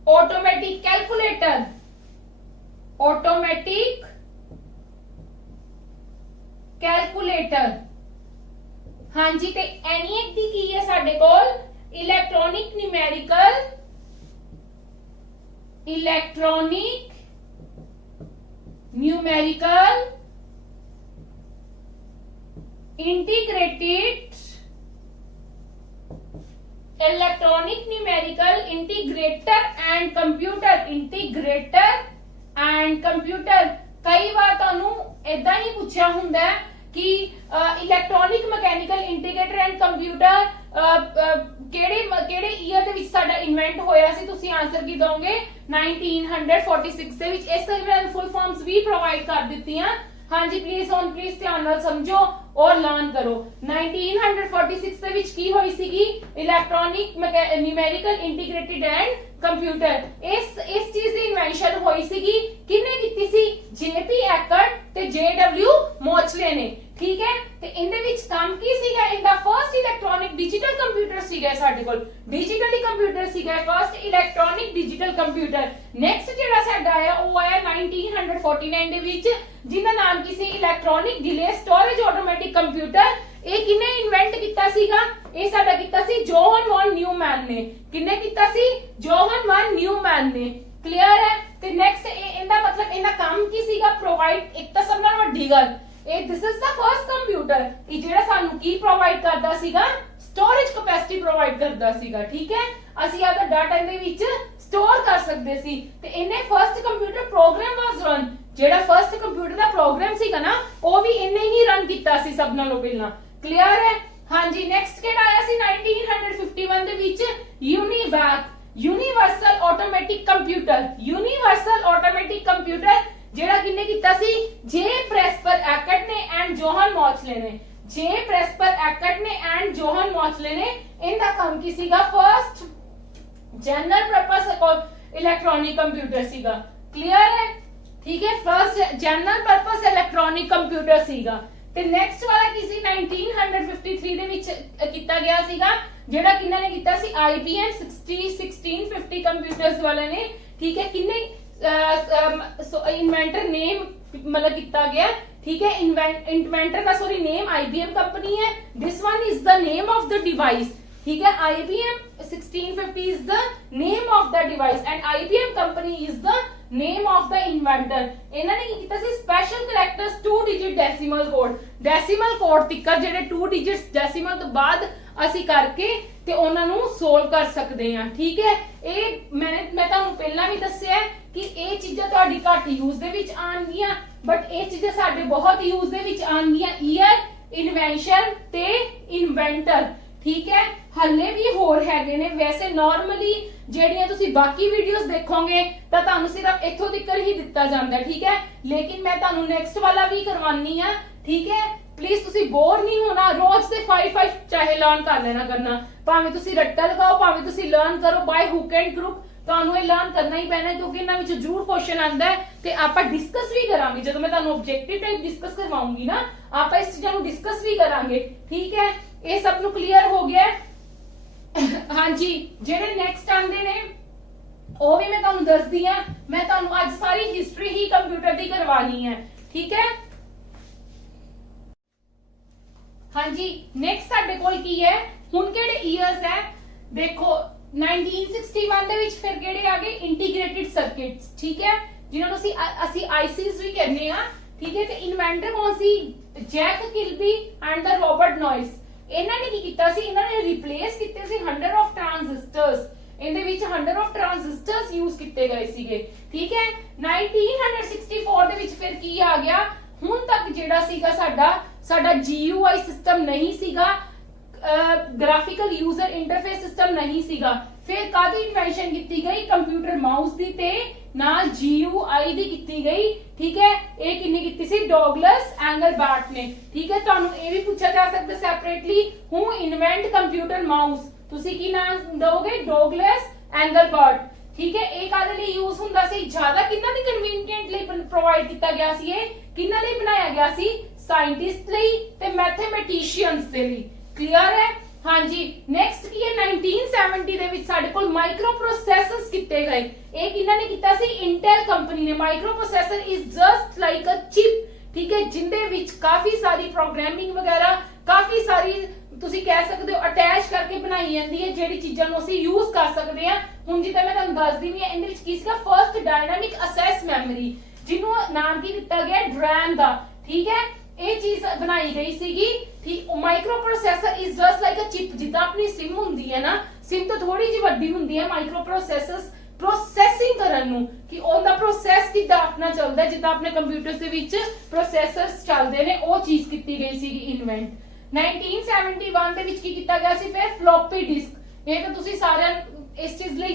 automatic calculator, automatic calculator. हाँ जी, ते ENIAC दी की है साडे कोल? Electronic numerical, electronic numerical integrated, electronic numerical integrator and computer. Integrator and computer कई बार तुहानू इदां ही पूछा हुंदा है कि electronic mechanical integrator and computer केड़े ईयर दे विच साडा इन्वेंट होया सी? तुसी आंसर की दोगे? 1946 दे विच। इस तरह मैं फुल फॉर्म्स भी प्रोवाइड कर दित्तियां। हाँ जी, प्लीज ध्यान नाल समझो और लर्न करो। 1946 ਦੇ ਵਿੱਚ ਕੀ ਹੋਈ ਸੀਗੀ? Electronic numerical integrated and computer. ਇਸ ਚੀਜ਼ ਦੀ ਇਨਵੈਂਸ਼ਨ ਹੋਈ ਸੀਗੀ। ਕਿਹਨੇ ਕੀਤੀ ਸੀ? JP ਐਕਟ ਤੇ JW ਮੋਚਲੇ ਨੇ। ਠੀਕ ਹੈ, ਤੇ ਇਹਦੇ ਵਿੱਚ ਕੰਮ ਕੀ ਸੀਗਾ? ਇਹਦਾ ਫਰਸਟ ਇਲੈਕਟ੍ਰੋਨਿਕ ਡਿਜੀਟਲ ਕੰਪਿਊਟਰ ਸੀਗਾ ਸਾਡੇ ਕੋਲ। ਡਿਜੀਟਲੀ ਕੰਪਿਊਟਰ ਸੀਗਾ first electronic digital computer. Next ਜਿਹੜਾ ਸਾਡਾ ਆਇਆ ਉਹ ਆਇਆ 1949 ਦੇ ਵਿੱਚ, ਜਿਹਦਾ ਨਾਮ ਕੀ ਸੀ? Electronic delay storage automatic computer. ਇਹ ਕਿਹਨੇ ਇਨਵੈਂਟ ਕੀਤਾ ਸੀਗਾ? ਇਹ ਸਾਡਾ ਕੀਤਾ ਸੀ ਜੋਹਨ ਵੌਨ ਨਿਊਮੈਨ ਨੇ। ਕਿਹਨੇ ਕੀਤਾ ਸੀ? ਜੋਹਨ ਵੌਨ ਨਿਊਮੈਨ ਨੇ। ਕਲੀਅਰ ਹੈ, ਤੇ ਨੈਕਸਟ ਇਹਦਾ ਮਤਲਬ ਇਹਦਾ ਕੰਮ ਕੀ ਸੀਗਾ? ਪ੍ਰੋਵਾਈਡ, ਇੱਕ ਤਾਂ ਸਭ ਨਾਲ ਵੱਡੀ ਗੱਲ ਇਹ this is the first computer ਇਹ ਜਿਹੜਾ ਸਾਨੂੰ ਕੀ ਪ੍ਰੋਵਾਈਡ ਕਰਦਾ ਸੀਗਾ? ਸਟੋਰੇਜ ਕੈਪੈਸਿਟੀ ਪ੍ਰੋਵਾਈਡ ਕਰਦਾ ਸੀਗਾ। ਠੀਕ ਹੈ, ਅਸੀਂ ਆਪਦਾ ਡਾਟਾ ਇਹਦੇ ਵਿੱਚ ਸਟੋਰ ਕਰ ਸਕਦੇ ਸੀ। ਤੇ ਇਹਨੇ ਫਰਸਟ ਕੰਪਿਊਟਰ ਪ੍ਰੋਗਰਾਮ ਵਾਸ ਰਨ, ਜਿਹੜਾ ਫਰਸਟ ਕੰਪਿਊਟਰ ਦਾ ਪ੍ਰੋਗਰਾਮ ਸੀਗਾ ਨਾ ਉਹ ਵੀ ਇਹਨੇ ਹੀ ਰਨ ਕੀਤਾ ਸੀ ਸਭ ਨਾਲੋਂ ਪਹਿਲਾਂ। ਕਲੀਅਰ ਹੈ? हाँ जी, नेक्स्ट केड़ा आया सी 1951 ਦੇ ਵਿੱਚ? UNIVAC, universal automatic computer. Universal automatic computer ਜਿਹੜਾ ਕਿੰਨੇ ਕੀਤਾ ਸੀ? जे प्रेस्पर एक्ट ने एंड जोहन मॉचले ने। जे प्रेस्पर एक्ट ने एंड जोहन मॉचले ने इनका काम की सीगा? First general purpose electronic computer सीगा। क्लियर है? ठीक है, first general purpose electronic computer सीगा। ਤੇ ਨੈਕਸਟ ਵਾਲਾ ਕੀ ਸੀ? 1953 ਦੇ ਵਿੱਚ ਕੀਤਾ ਗਿਆ ਸੀਗਾ, ਜਿਹੜਾ ਕਿੰਨਾ ਨੇ ਕੀਤਾ ਸੀ? IBM 1650 ਕੰਪਿਊਟਰਸ ਵਾਲੇ ਨੇ। ਠੀਕ ਹੈ, ਕਿੰਨੇ ਇਨਵੈਂਟਰ ਨੇਮ मतलब ਕੀਤਾ ਗਿਆ। ठीक है, इन्वेंटर का सॉरी नेम IBM कंपनी है। This one is the name of the device. ठीक है, IBM 1650 is the name of the device and IBM company is the name of the inventor। ਇਹਨਾਂ ਨੇ ਕੀ ਕੀਤਾ ਸੀ? Special characters 2 digit decimal code ਤਿੱਕਰ ਜਿਹੜੇ 2 ਡਿਜਿਟਸ ਡੈਸੀਮਲ ਤੋਂ ਬਾਅਦ ਅਸੀਂ ਕਰਕੇ ਤੇ ਉਹਨਾਂ ਨੂੰ ਸੋਲਵ ਕਰ ਸਕਦੇ ਹਾਂ। ਠੀਕ ਹੈ, ਇਹ ਮੈਂ ਤੁਹਾਨੂੰ ਪਹਿਲਾਂ ਵੀ ਦੱਸਿਆ ਕਿ ਇਹ ਚੀਜ਼ਾਂ ਤੁਹਾਡੀ ਘੱਟ ਯੂਜ਼ ਦੇ ਵਿੱਚ ਆਣਗੀਆਂ, ਬਟ ਇਹ ਚੀਜ਼ਾਂ ਸਾਡੇ ਬਹੁਤ ਯੂਜ਼ ਦੇ ਵਿੱਚ ਆਣਗੀਆਂ। ਈਅਰ, ਇਨਵੈਂਸ਼ਨ ਤੇ ਇਨਵੈਂਟਰ, ਠੀਕ ਹੈ। ਹੱਲੇ ਵੀ ਹੋਰ ਹੈਗੇ ਨੇ। ਵੈਸੇ ਨਾਰਮਲੀ ਜਿਹੜੀਆਂ ਤੁਸੀਂ ਬਾਕੀ ਵੀਡੀਓਜ਼ ਦੇਖੋਗੇ ਤਾਂ ਤੁਹਾਨੂੰ ਸਿਰਫ ਇੱਥੋਂ ਤੱਕ ਹੀ ਦਿੱਤਾ ਜਾਂਦਾ, ਠੀਕ ਹੈ। ਲੇਕਿਨ ਮੈਂ ਤੁਹਾਨੂੰ ਨੈਕਸਟ ਵਾਲਾ ਵੀ ਕਰਵਾਨੀ ਆ, ਠੀਕ ਹੈ। ਪਲੀਜ਼ ਤੁਸੀਂ ਬੋਰ ਨਹੀਂ ਹੋਣਾ, ਰੋਜ਼ ਦੇ 5 ਚਾਹੇ ਲਰਨ ਕਰ ਲੈਣਾ ਕਰਨਾ, ਭਾਵੇਂ ਤੁਸੀਂ ਰੱਟਾ ਲਗਾਓ, ਭਾਵੇਂ ਤੁਸੀਂ ਲਰਨ ਕਰੋ ਬਾਈ ਹੁਕ ਐਂਡ ਗਰੁੱਪ, ਤੁਹਾਨੂੰ ਇਹ ਲਰਨ ਕਰਨਾ ਹੀ ਪੈਣਾ, ਕਿਉਂਕਿ ਇਹਨਾਂ ਵਿੱਚ ਜ਼ਰੂਰ ਕੁਐਸਚਨ ਆਂਦਾ ਹੈ ਤੇ ਆਪਾਂ ਡਿਸਕਸ ਵੀ ਕਰਾਂਗੇ। ਜਦੋਂ ਮੈਂ ਤੁਹਾਨੂੰ ਆਬਜੈਕਟਿਵ ਟਾਈਪ ਡਿਸਕਸ ਕਰਵਾਉਂਗੀ ਨਾ, ਆਪਾਂ ਇਸ ਚੀਜ਼ਾਂ ਨੂੰ ਡਿਸਕਸ ਵੀ ਕਰਾਂਗੇ, ਠੀਕ ਹੈ। ਇਹ ਸਭ ਨੂੰ ਕਲੀਅਰ ਹੋ ਗਿਆ? ਹਾਂਜੀ, ਜਿਹੜੇ ਨੈਕਸਟ ਆਂਦੇ ਨੇ ਉਹ ਵੀ ਮੈਂ ਤੁਹਾਨੂੰ ਦੱਸਦੀ ਆ। ਮੈਂ ਤੁਹਾਨੂੰ ਅੱਜ ਸਾਰੀ ਹਿਸਟਰੀ ਹੀ ਕੰਪਿਊਟਰ ਦੀ ਕਰਵਾਣੀ ਹੈ, ਠੀਕ ਹੈ। ਹਾਂਜੀ, ਨੈਕਸਟ ਸਾਡੇ ਕੋਲ ਕੀ ਹੈ, ਹੁਣ ਕਿਹੜੇ ਈਅਰਸ ਹੈ ਦੇਖੋ। 1961 ਦੇ ਵਿੱਚ ਫਿਰ ਕਿਹੜੇ ਆ ਗਏ, ਇੰਟੀਗ੍ਰੇਟਿਡ ਸਰਕਿਟਸ, ਠੀਕ ਹੈ, ਜਿਨ੍ਹਾਂ ਨੂੰ ਅਸੀਂ ਆਈਸੀਸ ਵੀ ਕਹਿੰਦੇ ਆ, ਠੀਕ ਹੈ। ਤੇ ਇਨਵੈਂਟਰ ਕੌਣ ਸੀ, Jack Kilby and the Robert Noyce. ਇਹਨਾਂ ਨੇ ਕੀ ਕੀਤਾ ਸੀ, ਇਹਨਾਂ ਨੇ ਰਿਪਲੇਸ ਕੀਤੇ ਸੀ 100 ਆਫ ਟ੍ਰਾਂਜ਼ਿਸਟਰਸ। ਇਹਦੇ ਵਿੱਚ 100 ਆਫ ਟ੍ਰਾਂਜ਼ਿਸਟਰਸ ਯੂਜ਼ ਕੀਤੇ ਗਏ ਸੀਗੇ, ਠੀਕ ਹੈ। 1964 ਦੇ ਵਿੱਚ ਫਿਰ ਕੀ ਆ ਗਿਆ, ਹੁਣ ਤੱਕ ਜਿਹੜਾ ਸੀਗਾ ਸਾਡਾ GUI ਸਿਸਟਮ ਨਹੀਂ ਸੀਗਾ, ਗ੍ਰਾਫਿਕਲ ਯੂਜ਼ਰ ਇੰਟਰਫੇਸ ਸਿਸਟਮ ਨਹੀਂ ਸੀਗਾ। ਫਿਰ ਕਾਦੀ ਇਨਵੈਂਸ਼ਨ ਕੀਤੀ ਗਈ, ਕੰਪਿਊਟਰ ਮਾਊਸ ਦੀ ਤੇ ਨਾਲ GUI ਦੀ ਕੀਤੀ ਗਈ, ਠੀਕ ਹੈ। ਇਹ ਕਿੰਨੇ ਕੀਤੀ ਸੀ, ਡੌਗਲਸ ਐਂਗਲਬਰਟ ਨੇ, ਠੀਕ ਹੈ। ਤੁਹਾਨੂੰ ਇਹ ਵੀ ਪੁੱਛਿਆ ਜਾ ਸਕਦਾ ਸੈਪਰੇਟਲੀ, ਹੂ ਇਨਵੈਂਟ ਕੰਪਿਊਟਰ ਮਾਊਸ, ਤੁਸੀਂ ਕੀ ਨਾਮ ਦੋਗੇ, ਡੌਗਲਸ ਐਂਗਲਬਰਟ, ਠੀਕ ਹੈ। ਇਹ ਕਾਦੇ ਲਈ ਯੂਜ਼ ਹੁੰਦਾ ਸੀ, ਜ਼ਿਆਦਾ ਕਿੰਨਾ ਦੀ ਕਨਵੀਨੀਐਂਟ ਲਈ ਪ੍ਰੋਵਾਈਡ ਕੀਤਾ ਗਿਆ ਸੀ, ਇਹ ਕਿੰਨਾ ਲਈ ਬਣਾਇਆ ਗਿਆ ਸੀ, ਸਾਇੰਟਿਸਟ ਲਈ ਤੇ ਮੈਥਮੈਟੀਸ਼ੀਅਨਸ ਦੇ ਲਈ। ਕਲੀਅਰ ਹੈ? ਹਾਂਜੀ, ਨੈਕਸਟ ਕੀ ਹੈ, 1970 ਦੇ ਵਿੱਚ ਸਾਡੇ ਕੋਲ ਮਾਈਕਰੋ ਪ੍ਰੋਸੈਸਰਸ ਕੀਤੇ ਗਏ। ਇਹ ਕਿਹਨਾਂ ਨੇ ਕੀਤਾ ਸੀ, ਇੰਟੈਲ ਕੰਪਨੀ ਨੇ। Microprocessor is just like a chip, ਠੀਕ ਹੈ, ਜਿੰਦੇ ਵਿੱਚ ਕਾਫੀ ਸਾਰੀ ਪ੍ਰੋਗਰਾਮਿੰਗ ਵਗੈਰਾ, ਕਾਫੀ ਸਾਰੀ ਤੁਸੀਂ ਕਹਿ ਸਕਦੇ ਹੋ ਅਟੈਚ ਕਰਕੇ ਬਣਾਈ ਜਾਂਦੀ ਹੈ, ਜਿਹੜੀ ਚੀਜ਼ਾਂ ਨੂੰ ਅਸੀਂ ਯੂਜ਼ ਕਰ ਸਕਦੇ ਹਾਂ। ਹੁਣ ਜਿੱਦਾਂ ਮੈਂ ਤੁਹਾਨੂੰ ਦੱਸਦੀ ਵੀ ਇਹਦੇ ਵਿੱਚ ਕੀ ਸੀਗਾ, ਫਰਸਟ ਡਾਇਨਾਮਿਕ ਅਸੈਸ ਮੈਮਰੀ, ਜਿਹਨੂੰ ਨਾਮ ਕੀ ਦਿੱਤਾ ਗਿਆ, ਡਰੈਮ ਦਾ, ਠੀਕ ਹੈ। ਇਹ ਚੀਜ਼ ਬਣਾਈ ਗਈ ਸੀਗੀ, ਠੀਕ। Microprocessor is just like a chip, ਜਿੱਦਾਂ ਆਪਣੀ ਸਿਮ ਹੁੰਦੀ ਹੈ ਨਾ, ਸਿਮ ਤੋਂ ਥੋੜੀ ਜਿਹੀ ਵੱਡੀ ਹੁੰਦੀ ਹੈ ਮਾਈਕਰੋ ਪ੍ਰੋਸੈਸਰਸ ਪ੍ਰੋਸੈਸਿੰਗ ਕਰਨ ਨੂੰ, ਕਿ ਉਹਦਾ ਪ੍ਰੋਸੈਸ ਕਿੱਦਾਂ ਆਪਣਾ ਚੱਲਦਾ, ਜਿੱਦਾਂ ਆਪਣੇ ਕੰਪਿਊਟਰ ਦੇ ਵਿੱਚ ਪ੍ਰੋਸੈਸਰਸ ਚੱਲਦੇ ਨੇ, ਉਹ ਚੀਜ਼ ਕੀਤੀ ਗਈ ਸੀਗੀ ਇਨਵੈਂਟ। 1971 ਦੇ ਵਿੱਚ ਕੀ ਕੀਤਾ ਗਿਆ ਸੀ, ਫਿਰ ਫਲੋਪੀ ਡਿਸਕ। ਇਹ ਤਾਂ ਤੁਸੀਂ ਸਾਰਿਆਂ ਇਸ ਚੀਜ਼ ਲਈ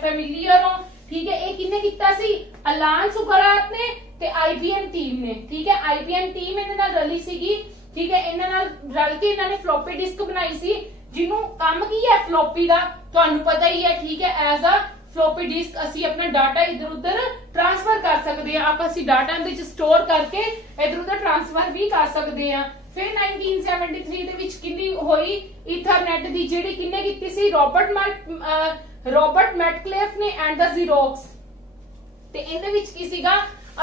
ਫੈਮਿਲੀਅਰ ਹੋ, ਠੀਕ ਹੈ। ਇਹ ਕਿੰਨੇ ਕੀਤਾ ਸੀ, ਅਲਾਨ ਸੁਕਰਾਤ ਨੇ ਤੇ IBM ਟੀਮ ਨੇ, ਠੀਕ ਹੈ। IBM ਟੀਮ ਇਹਦੇ ਨਾਲ ਰਲੀ ਸੀਗੀ, ਠੀਕ ਹੈ। ਇਹਨਾਂ ਨਾਲ ਰਲ ਕੇ ਇਹਨਾਂ ਨੇ ਫਲੋਪੀ ਡਿਸਕ ਬਣਾਈ ਸੀ, ਜਿਹਨੂੰ ਕੰਮ ਕੀ ਹੈ ਫਲੋਪੀ ਦਾ, ਤੁਹਾਨੂੰ ਪਤਾ ਹੀ ਹੈ, ਠੀਕ ਹੈ। ਐਜ਼ ਅ ਫਲੋਪੀ ਡਿਸਕ ਅਸੀਂ ਆਪਣਾ ਡਾਟਾ ਇਧਰ ਉਧਰ ਟ੍ਰਾਂਸਫਰ ਕਰ ਸਕਦੇ ਹਾਂ, ਆਪਾਂ ਅਸੀਂ ਡਾਟਾ ਦੇ ਵਿੱਚ ਸਟੋਰ ਕਰਕੇ ਇਧਰ ਉਧਰ ਟ੍ਰਾਂਸਫਰ ਵੀ ਕਰ ਸਕਦੇ ਹਾਂ। ਫਿਰ 1973 ਦੇ ਵਿੱਚ ਕਿੰਨੀ ਹੋਈ, ਈਥਰਨੈਟ ਦੀ, ਜਿਹੜੀ ਕਿੰਨੇ ਕੀਤੀ ਸੀ, ਰੋਬਰਟ ਮੈਟਕਲੇਫ ਨੇ ਐਂਡ ਦਾ ਜ਼ੀਰੋਕਸ। ਤੇ ਇਹਦੇ ਵਿੱਚ ਕੀ ਸੀਗਾ,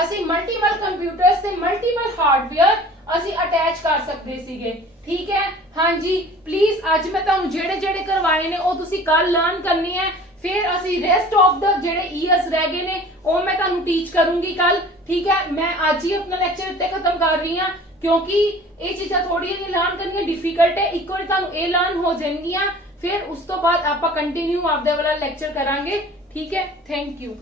ਅਸੀਂ ਮਲਟੀਪਲ ਕੰਪਿਊਟਰਸ ਤੇ ਮਲਟੀਪਲ ਹਾਰਡਵੇਅਰ ਅਸੀਂ ਅਟੈਚ ਕਰ ਸਕਦੇ ਸੀਗੇ, ਠੀਕ ਹੈ। ਹਾਂਜੀ, ਪਲੀਜ਼ ਅੱਜ ਮੈਂ ਤੁਹਾਨੂੰ ਜਿਹੜੇ ਕਰਵਾਏ ਨੇ ਉਹ ਤੁਸੀਂ ਕੱਲ ਲਰਨ ਕਰਨੀ ਹੈ। ਫਿਰ ਅਸੀਂ ਰੈਸਟ ਆਫ ਦਾ ਜਿਹੜੇ ਈਅਰਸ ਰਹਿ ਗਏ ਨੇ ਉਹ ਮੈਂ ਤੁਹਾਨੂੰ ਟੀਚ ਕਰੂੰਗੀ ਕੱਲ, ਠੀਕ ਹੈ। ਮੈਂ ਅੱਜ ਹੀ ਆਪਣਾ ਲੈਕਚਰ ਇੱਥੇ ਖਤਮ ਕਰ ਰਹੀ ਹਾਂ, ਕਿਉਂਕਿ ਇਹ ਚੀਜ਼ਾਂ ਥੋੜੀਆਂ ਜਿਹੀਆਂ ਲਰਨ ਕਰਨੀਆਂ ਡਿਫਿਕਲਟ ਹੈ। ਇੱਕ ਵਾਰੀ ਤੁਹਾਨੂੰ ਇਹ ਲਰਨ ਹੋ ਜਾਣਗੀਆਂ, ਫਿਰ ਉਸ ਤੋਂ ਬਾਅਦ ਆਪਾਂ ਕੰਟੀਨਿਊ ਆਪਦੇ ਵਾਲਾ ਲੈਕਚਰ ਕਰਾਂਗੇ, ਠੀਕ ਹੈ। Thank you.